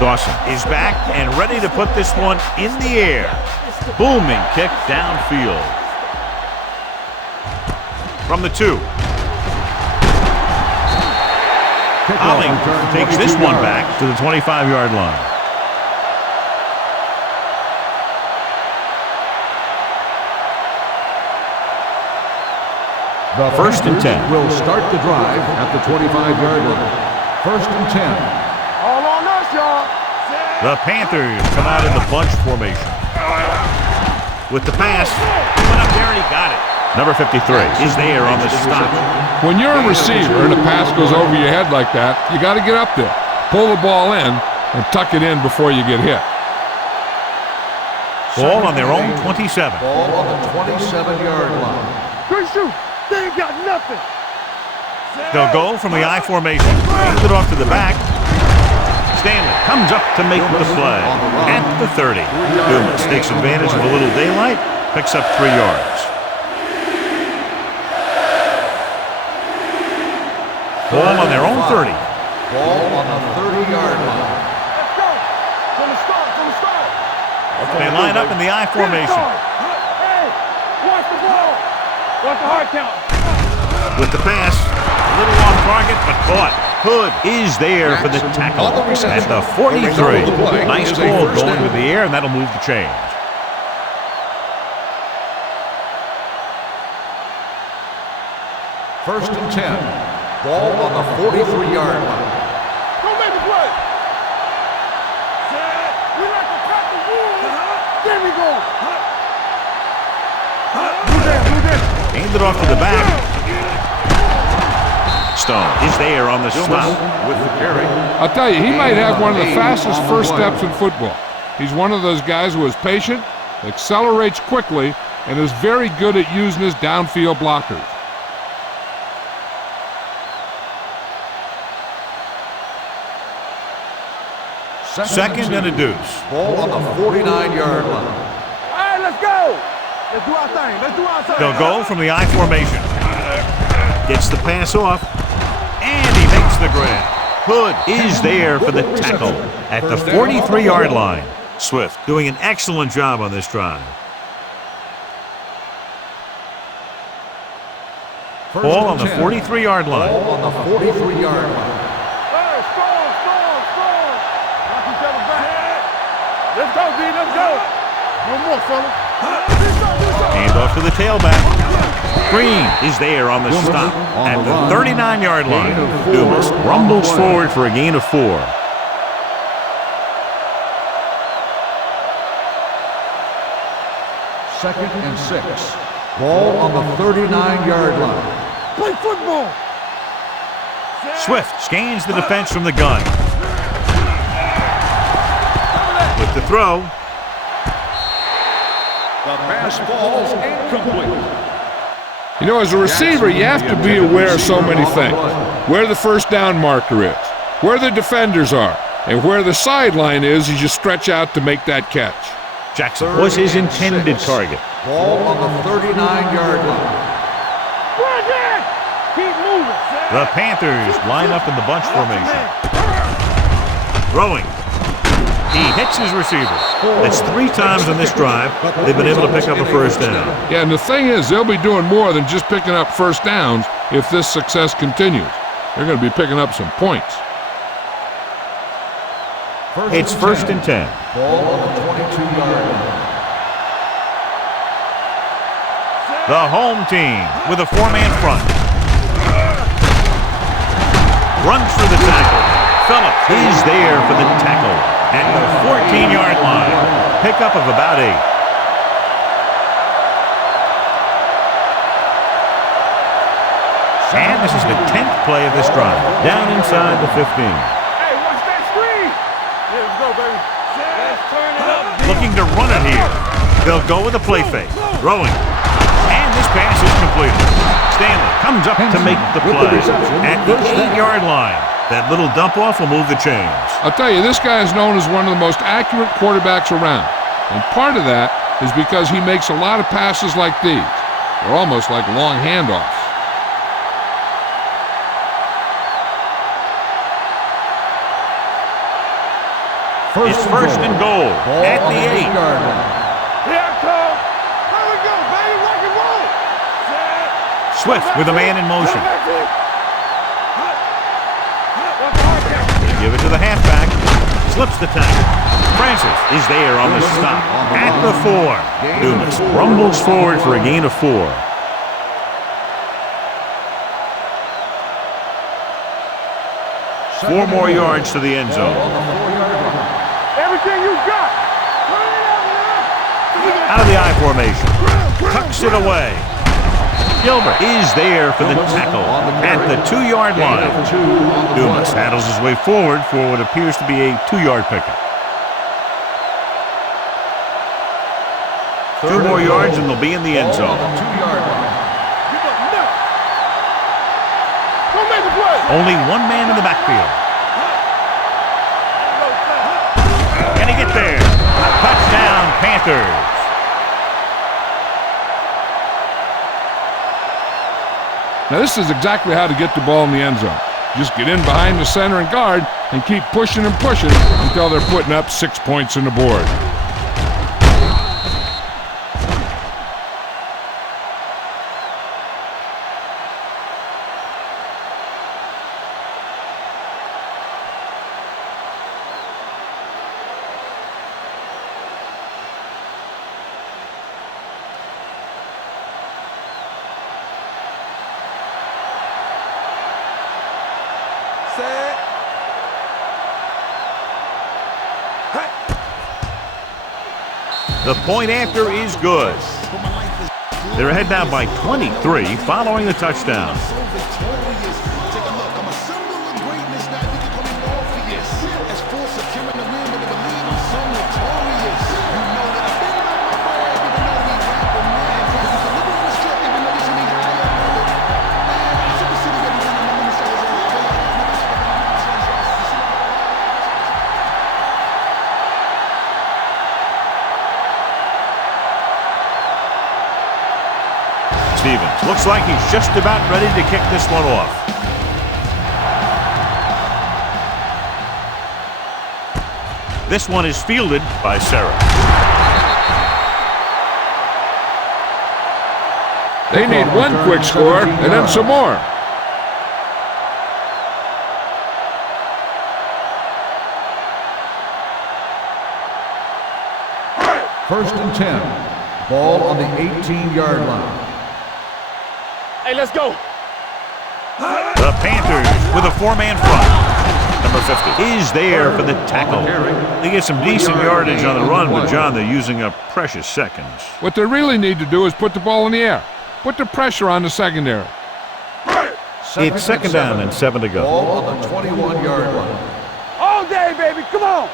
Dawson is back and ready to put this one in the air. Booming kick downfield. From the 2. Holling takes this one back to the 25-yard line. The First and 10. will start the drive at the 25-yard line. First and 10. All on us, y'all. The Panthers come out in the bunch formation. With the pass, he went up there and he got it. Number 53 is there on the stop. When you're a receiver and a pass goes over your head like that, you got to get up there. Pull the ball in and tuck it in before you get hit. Ball on their own 27. Ball on the 27-yard line. Good shoot. They ain't got nothing. They'll go from the I formation. Hands it off to the back. Stanley comes up to make the play at the 30. Dumas takes advantage of a little daylight, picks up 3 yards. Ball on their own 30. Ball on the 30-yard line. Let's go. From the start. They line up in the I formation. Hey, watch the ball. Watch the hard count. With the pass, a little off target, but caught. Hood is there for the tackle at the 43. Nice ball going to the air, and that'll move the chains. First and 10. Ball on the 43-yard line. Don't make the play. We like to cut the rules. There we go. Do this. Hand it off to the back. Stone is there on the stop. With the carry. I'll tell you, he might have one of the fastest first steps in football. He's one of those guys who is patient, accelerates quickly, and is very good at using his downfield blockers. Second and a deuce. Ball on the 49-yard line. All right, let's go. Let's do our thing. They'll go from the I formation. Gets the pass off, and he makes the grab. Hood is there for the tackle at the 43-yard line. Swift doing an excellent job on this drive. Ball on the 43-yard line. Ball on the 43-yard line. Hey, strong. Knock each other back. Let's go, D. Let's go. No more, fella. Hand off to the tailback. Green is there on the stop at the 39-yard line. Dumas rumbles forward for a gain of 4. Second and 6. Ball on the 39-yard line. Play football. Swift scans the defense from the gun. With the throw. The pass falls incomplete. You know, as a receiver, you have to be aware of so many things. Where the first down marker is, where the defenders are, and where the sideline is as you stretch out to make that catch. Jackson was his intended target. Ball on the 39-yard line. Run it. Keep moving. The Panthers line up in the bunch formation. Throwing. He hits his receiver. That's 3 times on this drive they've been able to pick up a first down. Yeah, and the thing is, they'll be doing more than just picking up first downs if this success continues. They're going to be picking up some points. It's first and 10. Ball on the 22-yard line. The home team with a 4-man front. Runs through the tackle. Phillips is there for the tackle at the 14-yard line. Pickup of about 8. And this is the 10th play of this drive. Down inside the 15. Hey, watch that screen. Here we go, baby. Let's turn it up. Looking to run it here. They'll go with a play fake. Throwing. And this pass is completed. Stanley comes up to make the play at the 8-yard line. That little dump-off will move the chains. I'll tell you, this guy is known as one of the most accurate quarterbacks around. And part of that is because he makes a lot of passes like these. They're almost like long handoffs. It's first and goal at the 8. Here I come. Here we go, baby. Rock and roll. Swift with a man in motion. They give it to the halfback. Slips the tackle. Francis is there on the stop at the 4. Dumas rumbles forward for a gain of 4. Four more yards to the end zone. Everything you got. Out of the I formation. Tucks it away. Gilbert is there for the tackle at the 2-yard line. Dumas paddles his way forward for what appears to be a 2-yard pickup. 2 more yards and they'll be in the end zone. Only one man in the backfield. Can he get there? Touchdown, Panthers. Now this is exactly how to get the ball in the end zone. Just get in behind the center and guard and keep pushing and pushing until they're putting up 6 points on the board. The point after is good. They're ahead now by 23 following the touchdown. Stevens looks like he's just about ready to kick this one off. This one is fielded by Sarah. They need one quick score and then some more. First and 10. Ball on the 18-yard line. Hey, let's go. The Panthers with a 4-man front. Number 50 is there for the tackle. They get some decent yardage on the run, but John, they're using up precious seconds. What they really need to do is put the ball in the air. Put the pressure on the secondary. It's second down and 7 to go. Ball on the 21-yard line. All day, baby. Come on.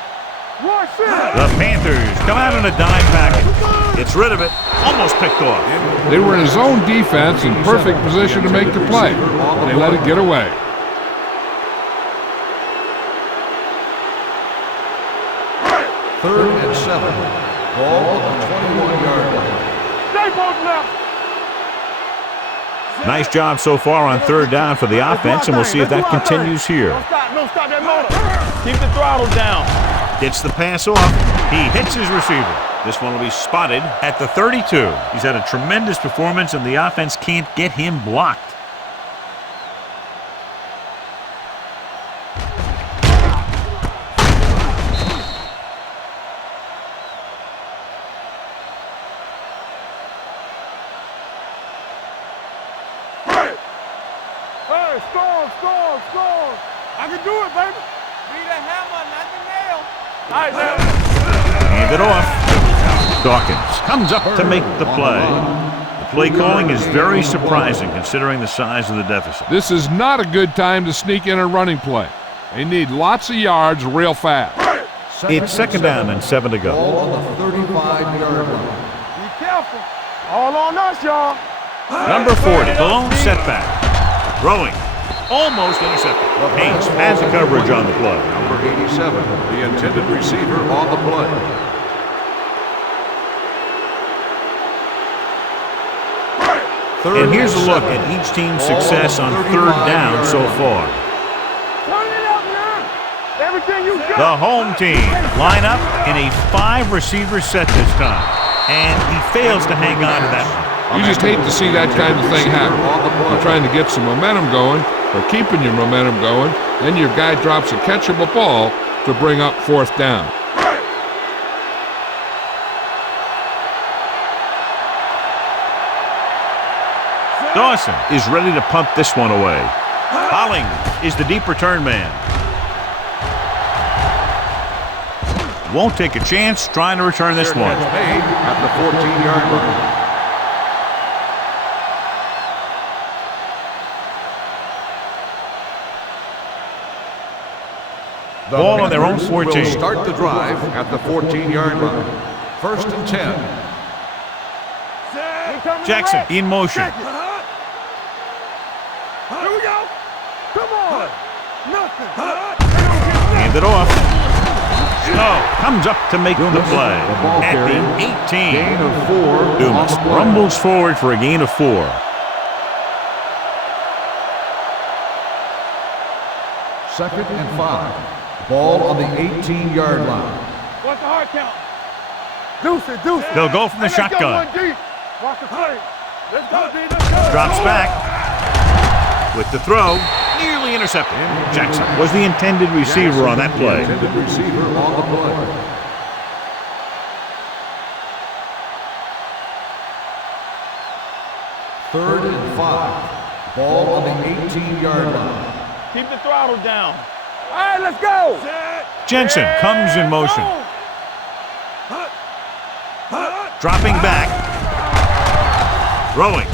The Panthers come out on a dime package. Gets rid of it. Almost picked off. They were in a zone defense in perfect position to make the play. They let it get away. Third and 7. Ball on the 21-yard line. Stay both left. Nice job so far on third down for the offense, and we'll see if that continues here. No, stop that motor. Keep the throttle down. Gets the pass off. He hits his receiver. This one will be spotted at the 32. He's had a tremendous performance, and the offense can't get him blocked. Hey, score. I can do it, baby. Be the hammer, not the nail. All right, now. Hand it off. Dawkins comes up to make the play. The play calling is very surprising considering the size of the deficit. This is not a good time to sneak in a running play. They need lots of yards real fast. It's second down and 7 to go. Ball on the 35-yard line. Be careful. All on us, y'all. Number 40, the lone setback. Throwing. Almost intercepted. Haynes has the coverage on the play. Number 87, the intended receiver on the play. And here's a look at each team's success on third down so far. Turn it up, man. Everything you got. The home team line up in a 5-receiver set this time. And he fails to hang on to that one. You just hate to see that kind of thing happen. You're trying to get some momentum going, or keeping your momentum going, then your guy drops a catchable ball to bring up fourth down. Dawson is ready to punt this one away. Holling is the deep return man. Won't take a chance trying to return this one. Made at the 14-yard line. The Ball on their own Panthers 14. will start the drive at the 14-yard line. 1st and 10. Jackson in motion. Here we go. Come on. Nothing. Hand it off. Snow comes up to make the play ball at carrier. the 18. Gain of 4. Dumas on the play. rumbles forward for a gain of 4. Second and 5. Ball on the 18-yard line. What's the hard count? Deuce it, deuce it. They'll go from the Hey, let's go, shotgun. 1G. Watch the play. Let's go, D. Let's go. Drops back with the throw. Nearly intercepted. Jackson was the intended receiver on that play. Intended receiver on the play. Third and 5. Ball on the 18-yard line. Keep the throttle down. All right, let's go. Jensen comes in motion. Dropping back. Throwing.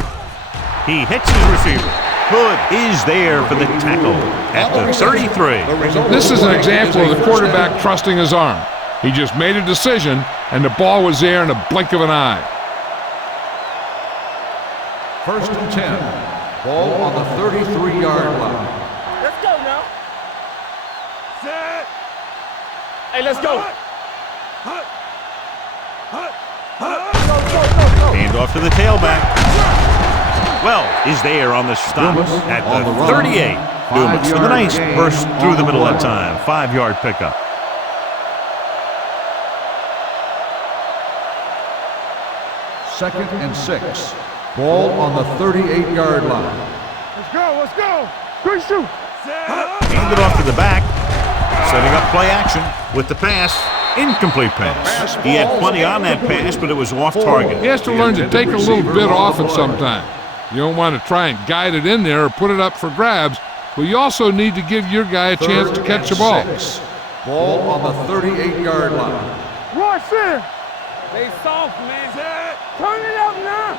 He hits his receiver. Hood is there for the tackle at the 33. This is an example of the quarterback trusting his arm. He just made a decision, and the ball was there in a blink of an eye. 1st and 10. Ball on the 33-yard line. Let's go now. Hey, let's go. Hand off to the tailback. Well, is there on the stop Dumas at on the the run. 38. Dumas with a nice gain burst on through the the middle that play. time. 5-yard pickup. Second and 6. Ball on the 38-yard line. Let's go, let's go. 3-2. Hand it off to the back. Setting up play action with the pass. Incomplete pass. He had plenty on that pass, but it was off target. He has to learn to take a little bit off it sometime. You don't want to try and guide it in there or put it up for grabs, but you also need to give your guy a chance to catch the ball. 6. Ball on the 38-yard line. Rush in. They soft, man. Turn it up now.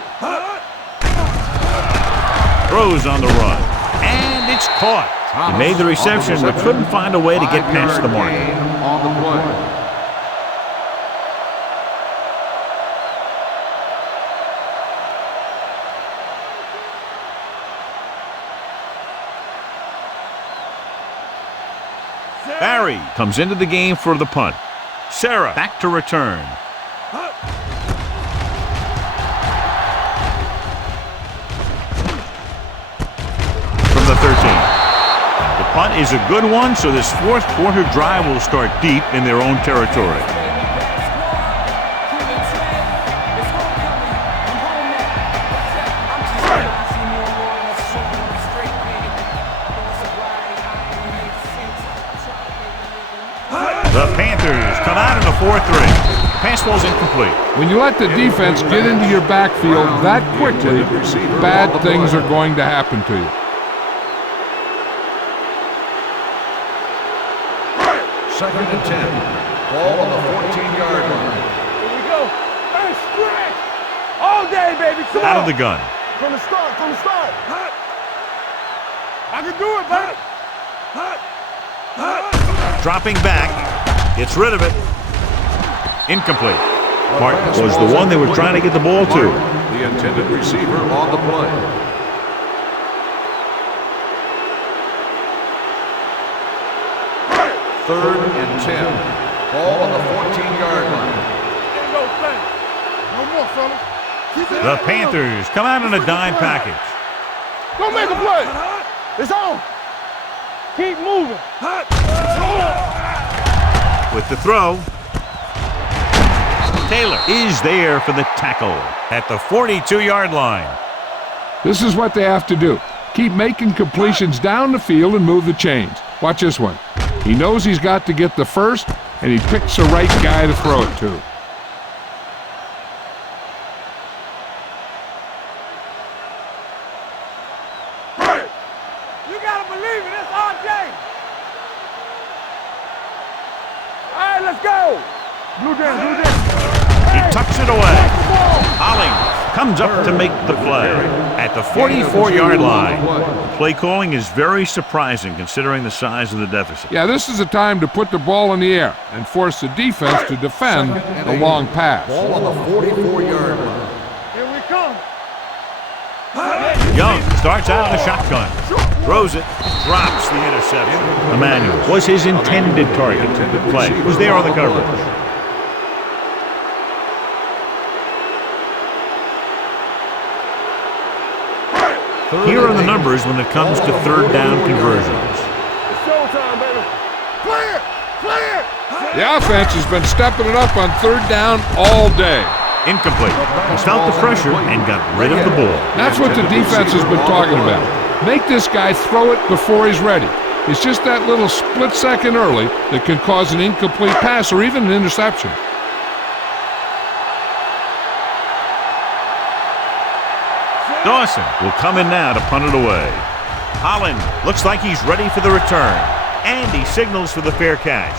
Throws on the run. And it's caught. He made the reception, but couldn't find a way to get past the mark. Gain on the play. Barry comes into the game for the punt. Sarah back to return. From the 13. The punt is a good one, so this fourth quarter drive will start deep in their own territory. The Panthers come out in a 4-3. Pass ball's incomplete. When you let the defense get into your backfield that quickly, bad things are going to happen to you. Second and 10. Ball on the 14-yard line. Here we go. Hey, stretch. All day, baby. Come Out on. of the gun. From the start, from the start. I can do it, baby. Dropping back. Gets rid of it. Incomplete. Martin was the one they were trying to get the ball to. The intended receiver on the play. Third and 10. Ball on the 14-yard line. Ain't no thing. No more, fellas. Keep it The up. Panthers come out in a dime package. Don't make a play. It's on. Keep moving. With the throw. Taylor is there for the tackle at the 42-yard line. This is what they have to do. Keep making completions down the field and move the chains. Watch this one. He knows he's got to get the first, and he picks the right guy to throw it to. You gotta believe it. It's RJ. All right, let's go. Blue Jam, Blue Jam. He tucks it away. Hollings comes up to make the play at the 44-yard line. The play calling is very surprising considering the size of the deficit. Yeah, this is a time to put the ball in the air and force the defense to defend the long pass. Ball on the 44-yard line. Here we come. Young starts out in the shotgun, throws it, drops the interception. Emmanuel was his intended target. The play was there on the coverage. Here are the numbers when it comes to third down conversions. It's showtime, baby. Clear! Clear! The offense has been stepping it up on third down all day. Incomplete. He felt the pressure and got rid of the ball. That's what the defense has been talking about. Make this guy throw it before he's ready. It's just that little split second early that can cause an incomplete pass or even an interception. Dawson will come in now to punt it away. Holland looks like he's ready for the return, and he signals for the fair catch.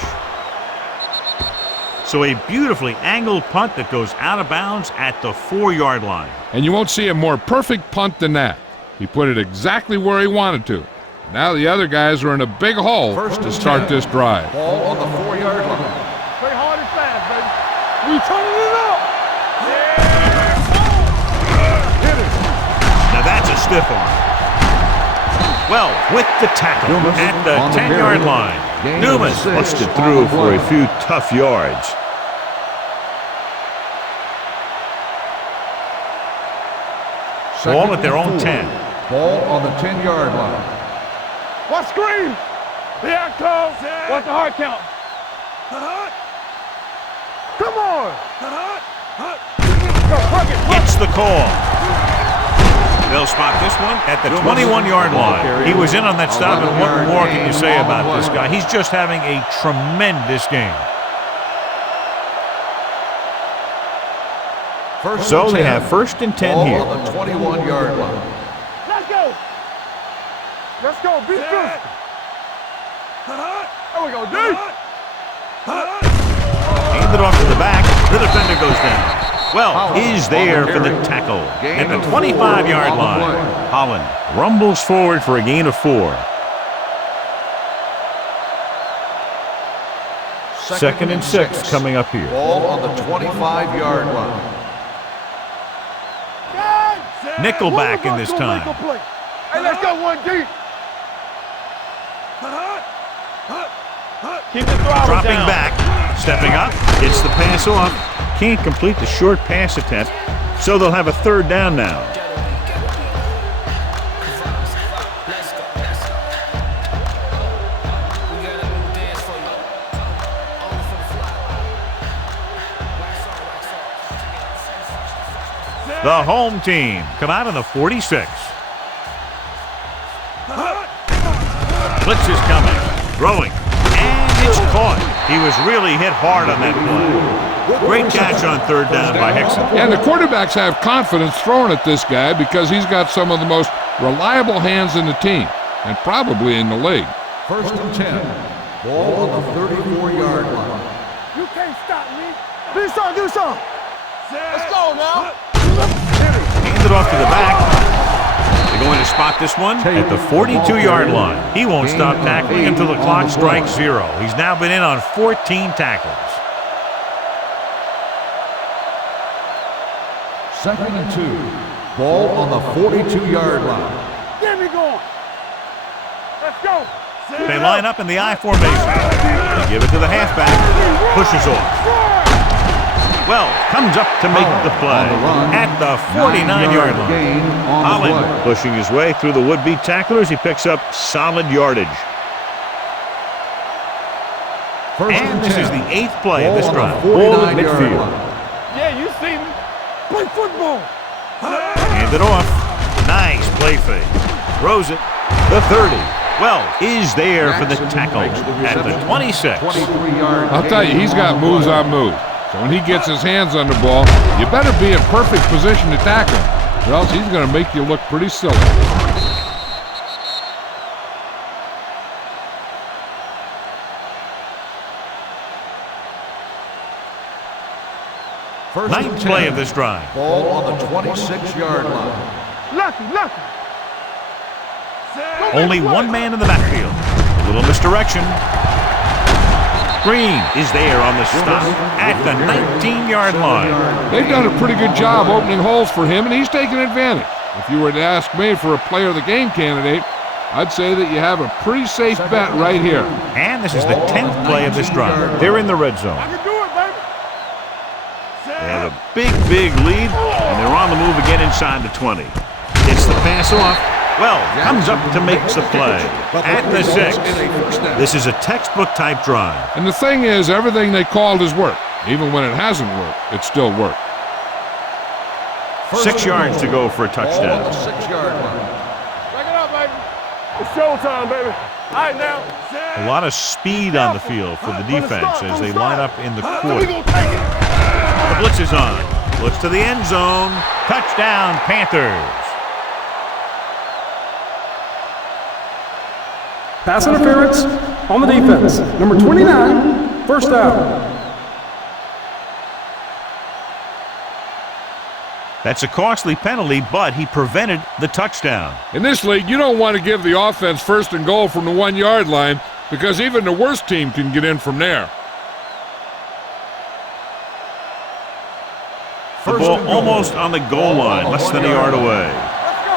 So a beautifully angled punt that goes out of bounds at the 4-yard line. And you won't see a more perfect punt than that. He put it exactly where he wanted to. Now the other guys are in a big hole to start this drive. Ball on the 4-yard line. Play hard and fast, baby. We turning it up. Now that's a stiff arm. Well, with the tackle at the 10-yard line. Newman busted through for a few tough yards. Ball at their own 10. Ball on the 10-yard line. What scream? The act call. What's the hard count? Come on. Gets the call. They'll spot this one at the 21-yard line. He was in on that stop, and what more can you say about this guy? He's just having a tremendous game. So they have 1st and 10 here. Ball on the 21-yard line. Let's go. Let's go. Be good. There we go, D. Handed off to the back. The defender goes down. Well, he's there for the tackle at the 25-yard line. Holland rumbles forward for a gain of 4. 2nd and 6 coming up here. Ball on the 25-yard line. Nickelback in this time. Hey, let's go 1 deep. Keep the throttle Dropping down. back, stepping up, gets the pass off. Can't complete the short pass attempt, so they'll have a 3rd down now. The home team come out on the 46. Blitz is coming, throwing, and it's caught. He was really hit hard on that play. Great catch on 3rd down by Hickson. And the quarterbacks have confidence throwing at this guy because he's got some of the most reliable hands in the team, and probably in the league. 1st and 10. Ball on the 34-yard line. You can't stop me. Do something. Let's go now. Handed off to the back. They're going to spot this one at the 42-yard line. He won't stop tackling until the clock strikes 0. He's now been in on 14 tackles. 2nd and 2. Ball on the 42-yard line. Get me going. Let's go. They line up in the I formation. They give it to the halfback. Pushes off. Well, comes up to make the play at the 49-yard line. Holland pushing his way through the would-be tacklers. He picks up solid yardage. And this is the 8th play of this drive. Ball at midfield. Yeah, you see me. Play football. Handed off. Nice play fake. Throws it. The 30. Well, is there for the tackle at the 26. I'll tell you, he's got moves on moves. So when he gets his hands on the ball, you better be in perfect position to tackle him, or else he's going to make you look pretty silly. 1st Ninth play of this drive. Ball on the 26-yard line. Lucky. Only one man in the backfield. A little misdirection. Green is there on the stop at the 19-yard line. They've done a pretty good job opening holes for him, and he's taking advantage. If you were to ask me for a player of the game candidate, I'd say that you have a pretty safe bet right here. And this is the 10th play of this drive. They're in the red zone. I can do it, baby. They have a big lead, and they're on the move again inside the 20. Gets the pass off. Well, comes up to make the play at the 6. This is a textbook type drive. And the thing is, everything they called has worked. Even when it hasn't worked, it still worked. 6 yards to go for a touchdown. 6-yard line. Back it up, baby. It's showtime, baby. All right, now. A lot of speed on the field for the defense as they line up in the We quarter. gonna take it. The blitz is on. Looks to the end zone. Touchdown, Panthers. Pass interference on the defense. Number 29, first down. That's a costly penalty, but he prevented the touchdown. In this league, you don't want to give the offense first and goal from the 1-yard line because even the worst team can get in from there. The ball almost on the goal line, less than a yard away. Let's go.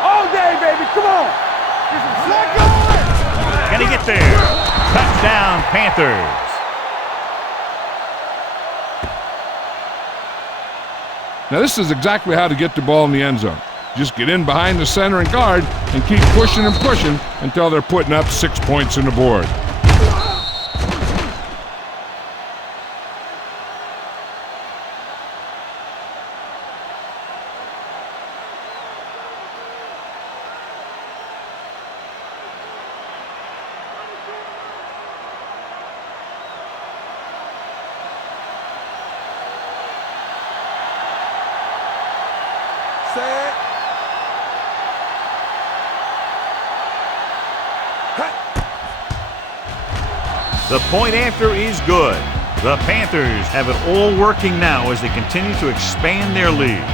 All day, baby. Come on. Let go. Can he get there? Touchdown, Panthers. Now, this is exactly how to get the ball in the end zone. Just get in behind the center and guard and keep pushing and pushing until they're putting up 6 points on the board. The point after is good. The Panthers have it all working now as they continue to expand their lead.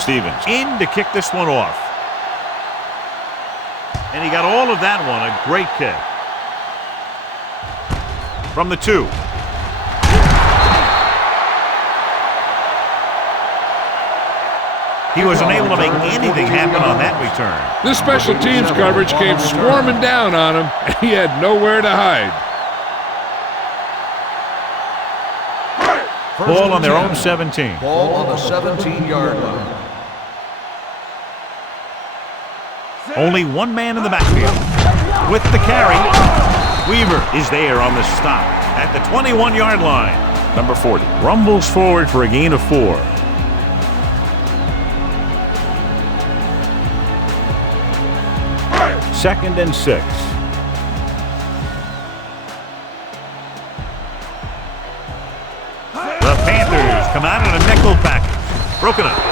Stevens in to kick this one off. And he got all of that one. A great kick. From the 2. He was unable to make anything happen on that return. This special teams coverage came swarming down on him, and he had nowhere to hide. Ball on their own 17. Ball on the 17-yard line. Only one man in the backfield. With the carry, Weaver is there on the stop at the 21-yard line. Number 40 rumbles forward for a gain of 4. Second and 6. The Panthers come out in a nickel package. Broken up.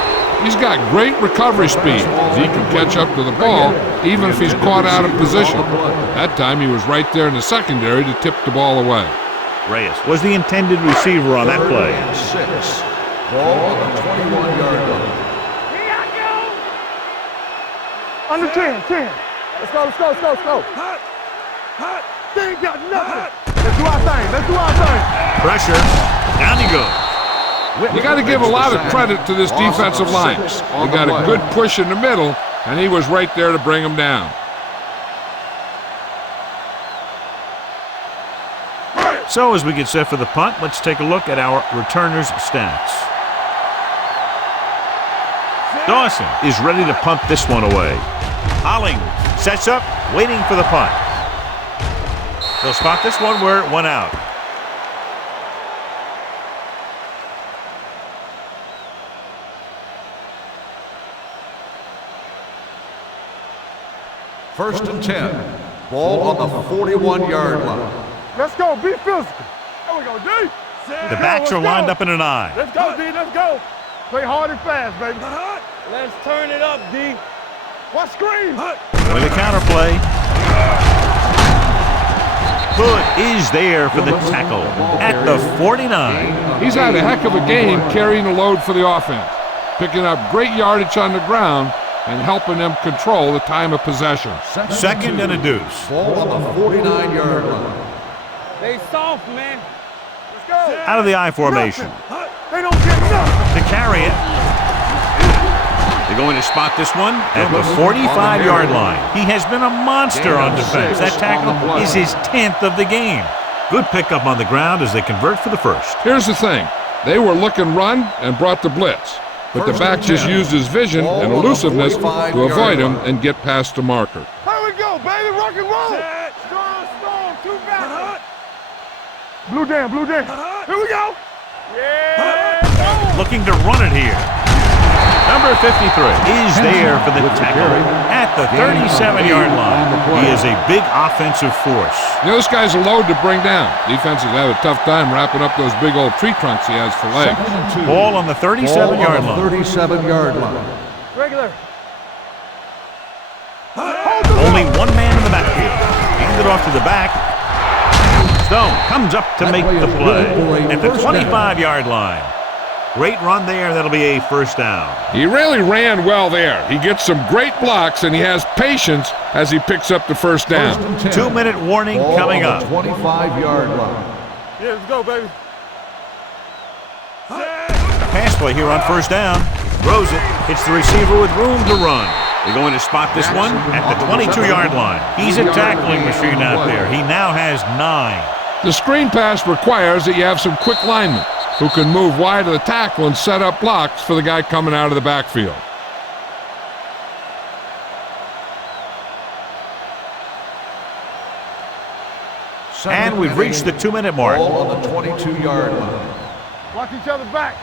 He's got great recovery speed. He can catch up to the ball even if he's caught out of position. That time he was right there in the secondary to tip the ball away. Reyes was the intended receiver on that play. 6. Ball on the 21-yard line. Here I go. Under 10. Let's go. Hot. They ain't got nothing. Let's do our thing. Pressure. Down he goes. You got to give a lot of credit to this defensive line. They got a good push in the middle, and he was right there to bring him down. So as we get set for the punt, let's take a look at our returners' stats. Dawson is ready to punt this one away. Holling sets up, waiting for the punt. They'll spot this one where it went out. First and 10. Ball on the 41-yard line. Let's go. Be physical. There we go, D. The backs are lined up in an I. Let's go, D. Let's go. Play hard and fast, baby. Let's turn it up, D. What screen? With a counterplay. Hood is there for the tackle at the 49. He's had a heck of a game carrying the load for the offense, picking up great yardage on the ground and helping them control the time of possession. Second and a deuce. Ball on the 49-yard line. They soft, man. Let's go. Out of the I formation. They don't get nothing. To carry it. They're going to spot this one at the 45-yard line. He has been a monster on defense. That tackle is his 10th of the game. Good pickup on the ground as they convert for the first. Here's the thing. They were looking run and brought the blitz, but the back just used his vision and elusiveness to avoid him and get past the marker. Here we go, baby. Rock and roll. Strong, two back. Blue down. Here we go. Yeah. Looking to run it here. Number 53 is there for the tackle at the 37-yard line. He is a big offensive force. You know, this guy's a load to bring down. Defenses have a tough time wrapping up those big old tree trunks he has for legs. Ball on the 37-yard line. 37-yard line. Regular. Only one man in the backfield. Handed off to the back. Stone comes up to make the play at the 25-yard line. Great run there. That'll be a first down. He really ran well there. He gets some great blocks, and he has patience as he picks up the first down. 2-minute warning coming up. 25-yard line. Yeah, let's go, baby. Pass play here on first down. Throws it. Hits the receiver with room to run. They're going to spot this one at the 22-yard line. He's a tackling machine out there. He now has 9. The screen pass requires that you have some quick linemen who can move wide of the tackle and set up blocks for the guy coming out of the backfield. And we've reached the 2-minute mark. Ball on the 22-yard line. Watch each other back.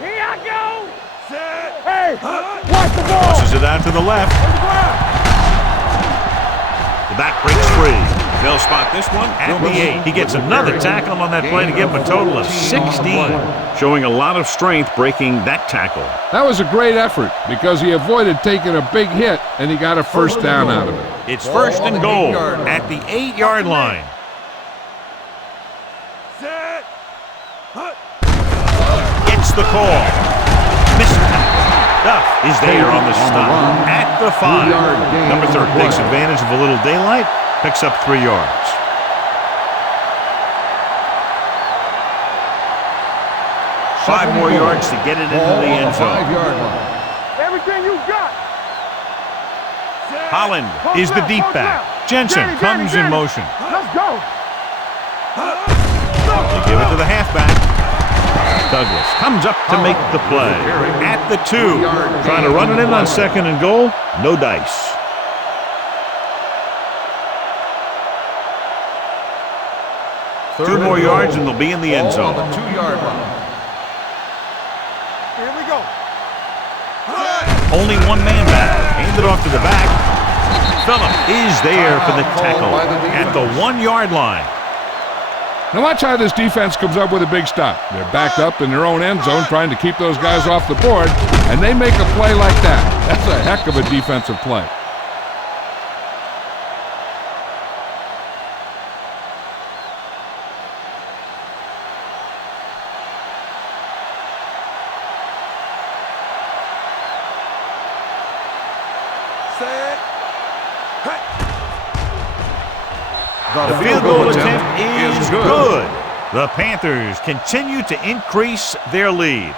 Here I go. Hey, watch the ball. Tosses it out to the left. The back breaks free. They'll spot this one at the 8. He gets another tackle on that play to give him a total of 16. Showing a lot of strength breaking that tackle. That was a great effort because he avoided taking a big hit and he got a first down out of it. It's first and goal at the 8-yard line. Gets the call. Missed tackle. Duff is there on the stop at the 5. Number 3 takes advantage of a little daylight. Picks up 3 yards. Five more yards to get it into the end zone. Everything you got. Holland is the deep back. Jensen comes in motion. Let's go. They give it to the halfback. Douglas comes up to make the play at the 2. Trying to run it in on second and goal. No dice. Two more yards and they'll be in the end zone. Ball on the 2-yard line. Here we go. Only one man back. Handed off to the back. Phillip is there for the tackle at the 1-yard line. Now watch how this defense comes up with a big stop. They're backed up in their own end zone trying to keep those guys off the board, and they make a play like that. That's a heck of a defensive play. The field goal attempt is good. The Panthers continue to increase their lead.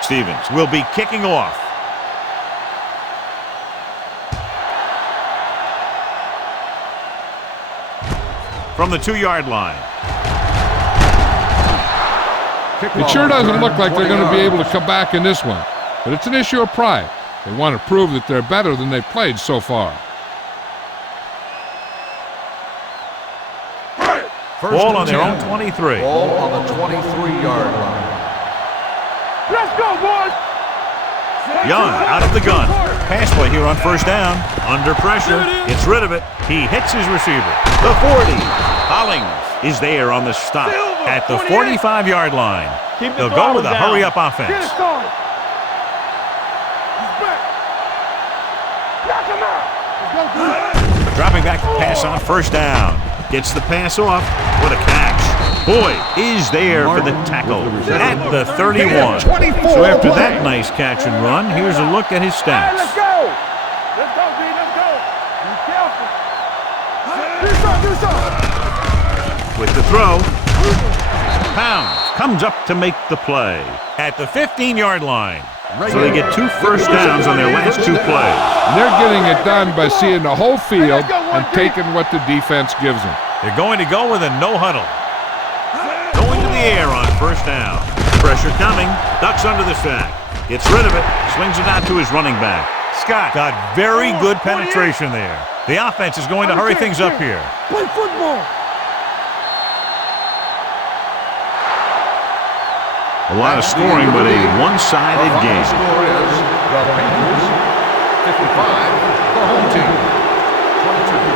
Stevens will be kicking off. From the 2-yard line. It sure doesn't look like they're going to be able to come back in this one. but it's an issue of pride. They want to prove that they're better than they've played so far. Ball on their own 23. Ball on the 23-yard line. Let's go, boys! Young out of the gun. Pass play here on first down. Under pressure. Gets rid of it. He hits his receiver. The 40. Hollings is there on the stop at the 45-yard line. They'll go with a hurry-up offense. Get it started. He's back. Knock him out. Let's go, Dropping back to pass on first down. Gets the pass off. What a catch. Boyd is there for the tackle at the 31. So after that nice catch and run, here's a look at his Hey, stats. let's go. Let's go, D. Let's go. Be careful. Do something. With the throw, Pounds comes up to make the play at the 15-yard line. So they get 2 first downs on their last 2 plays. And they're getting it done by seeing the whole field and taking what the defense gives them. They're going to go with a no huddle. Going to the air on first down. Pressure coming. Ducks under the sack. Gets rid of it. Swings it out to his running back. Scott got very good penetration there. The offense is going to hurry things up here. Play football. A lot of scoring, but a one-sided The game. score is the Panthers 55, the home team 22.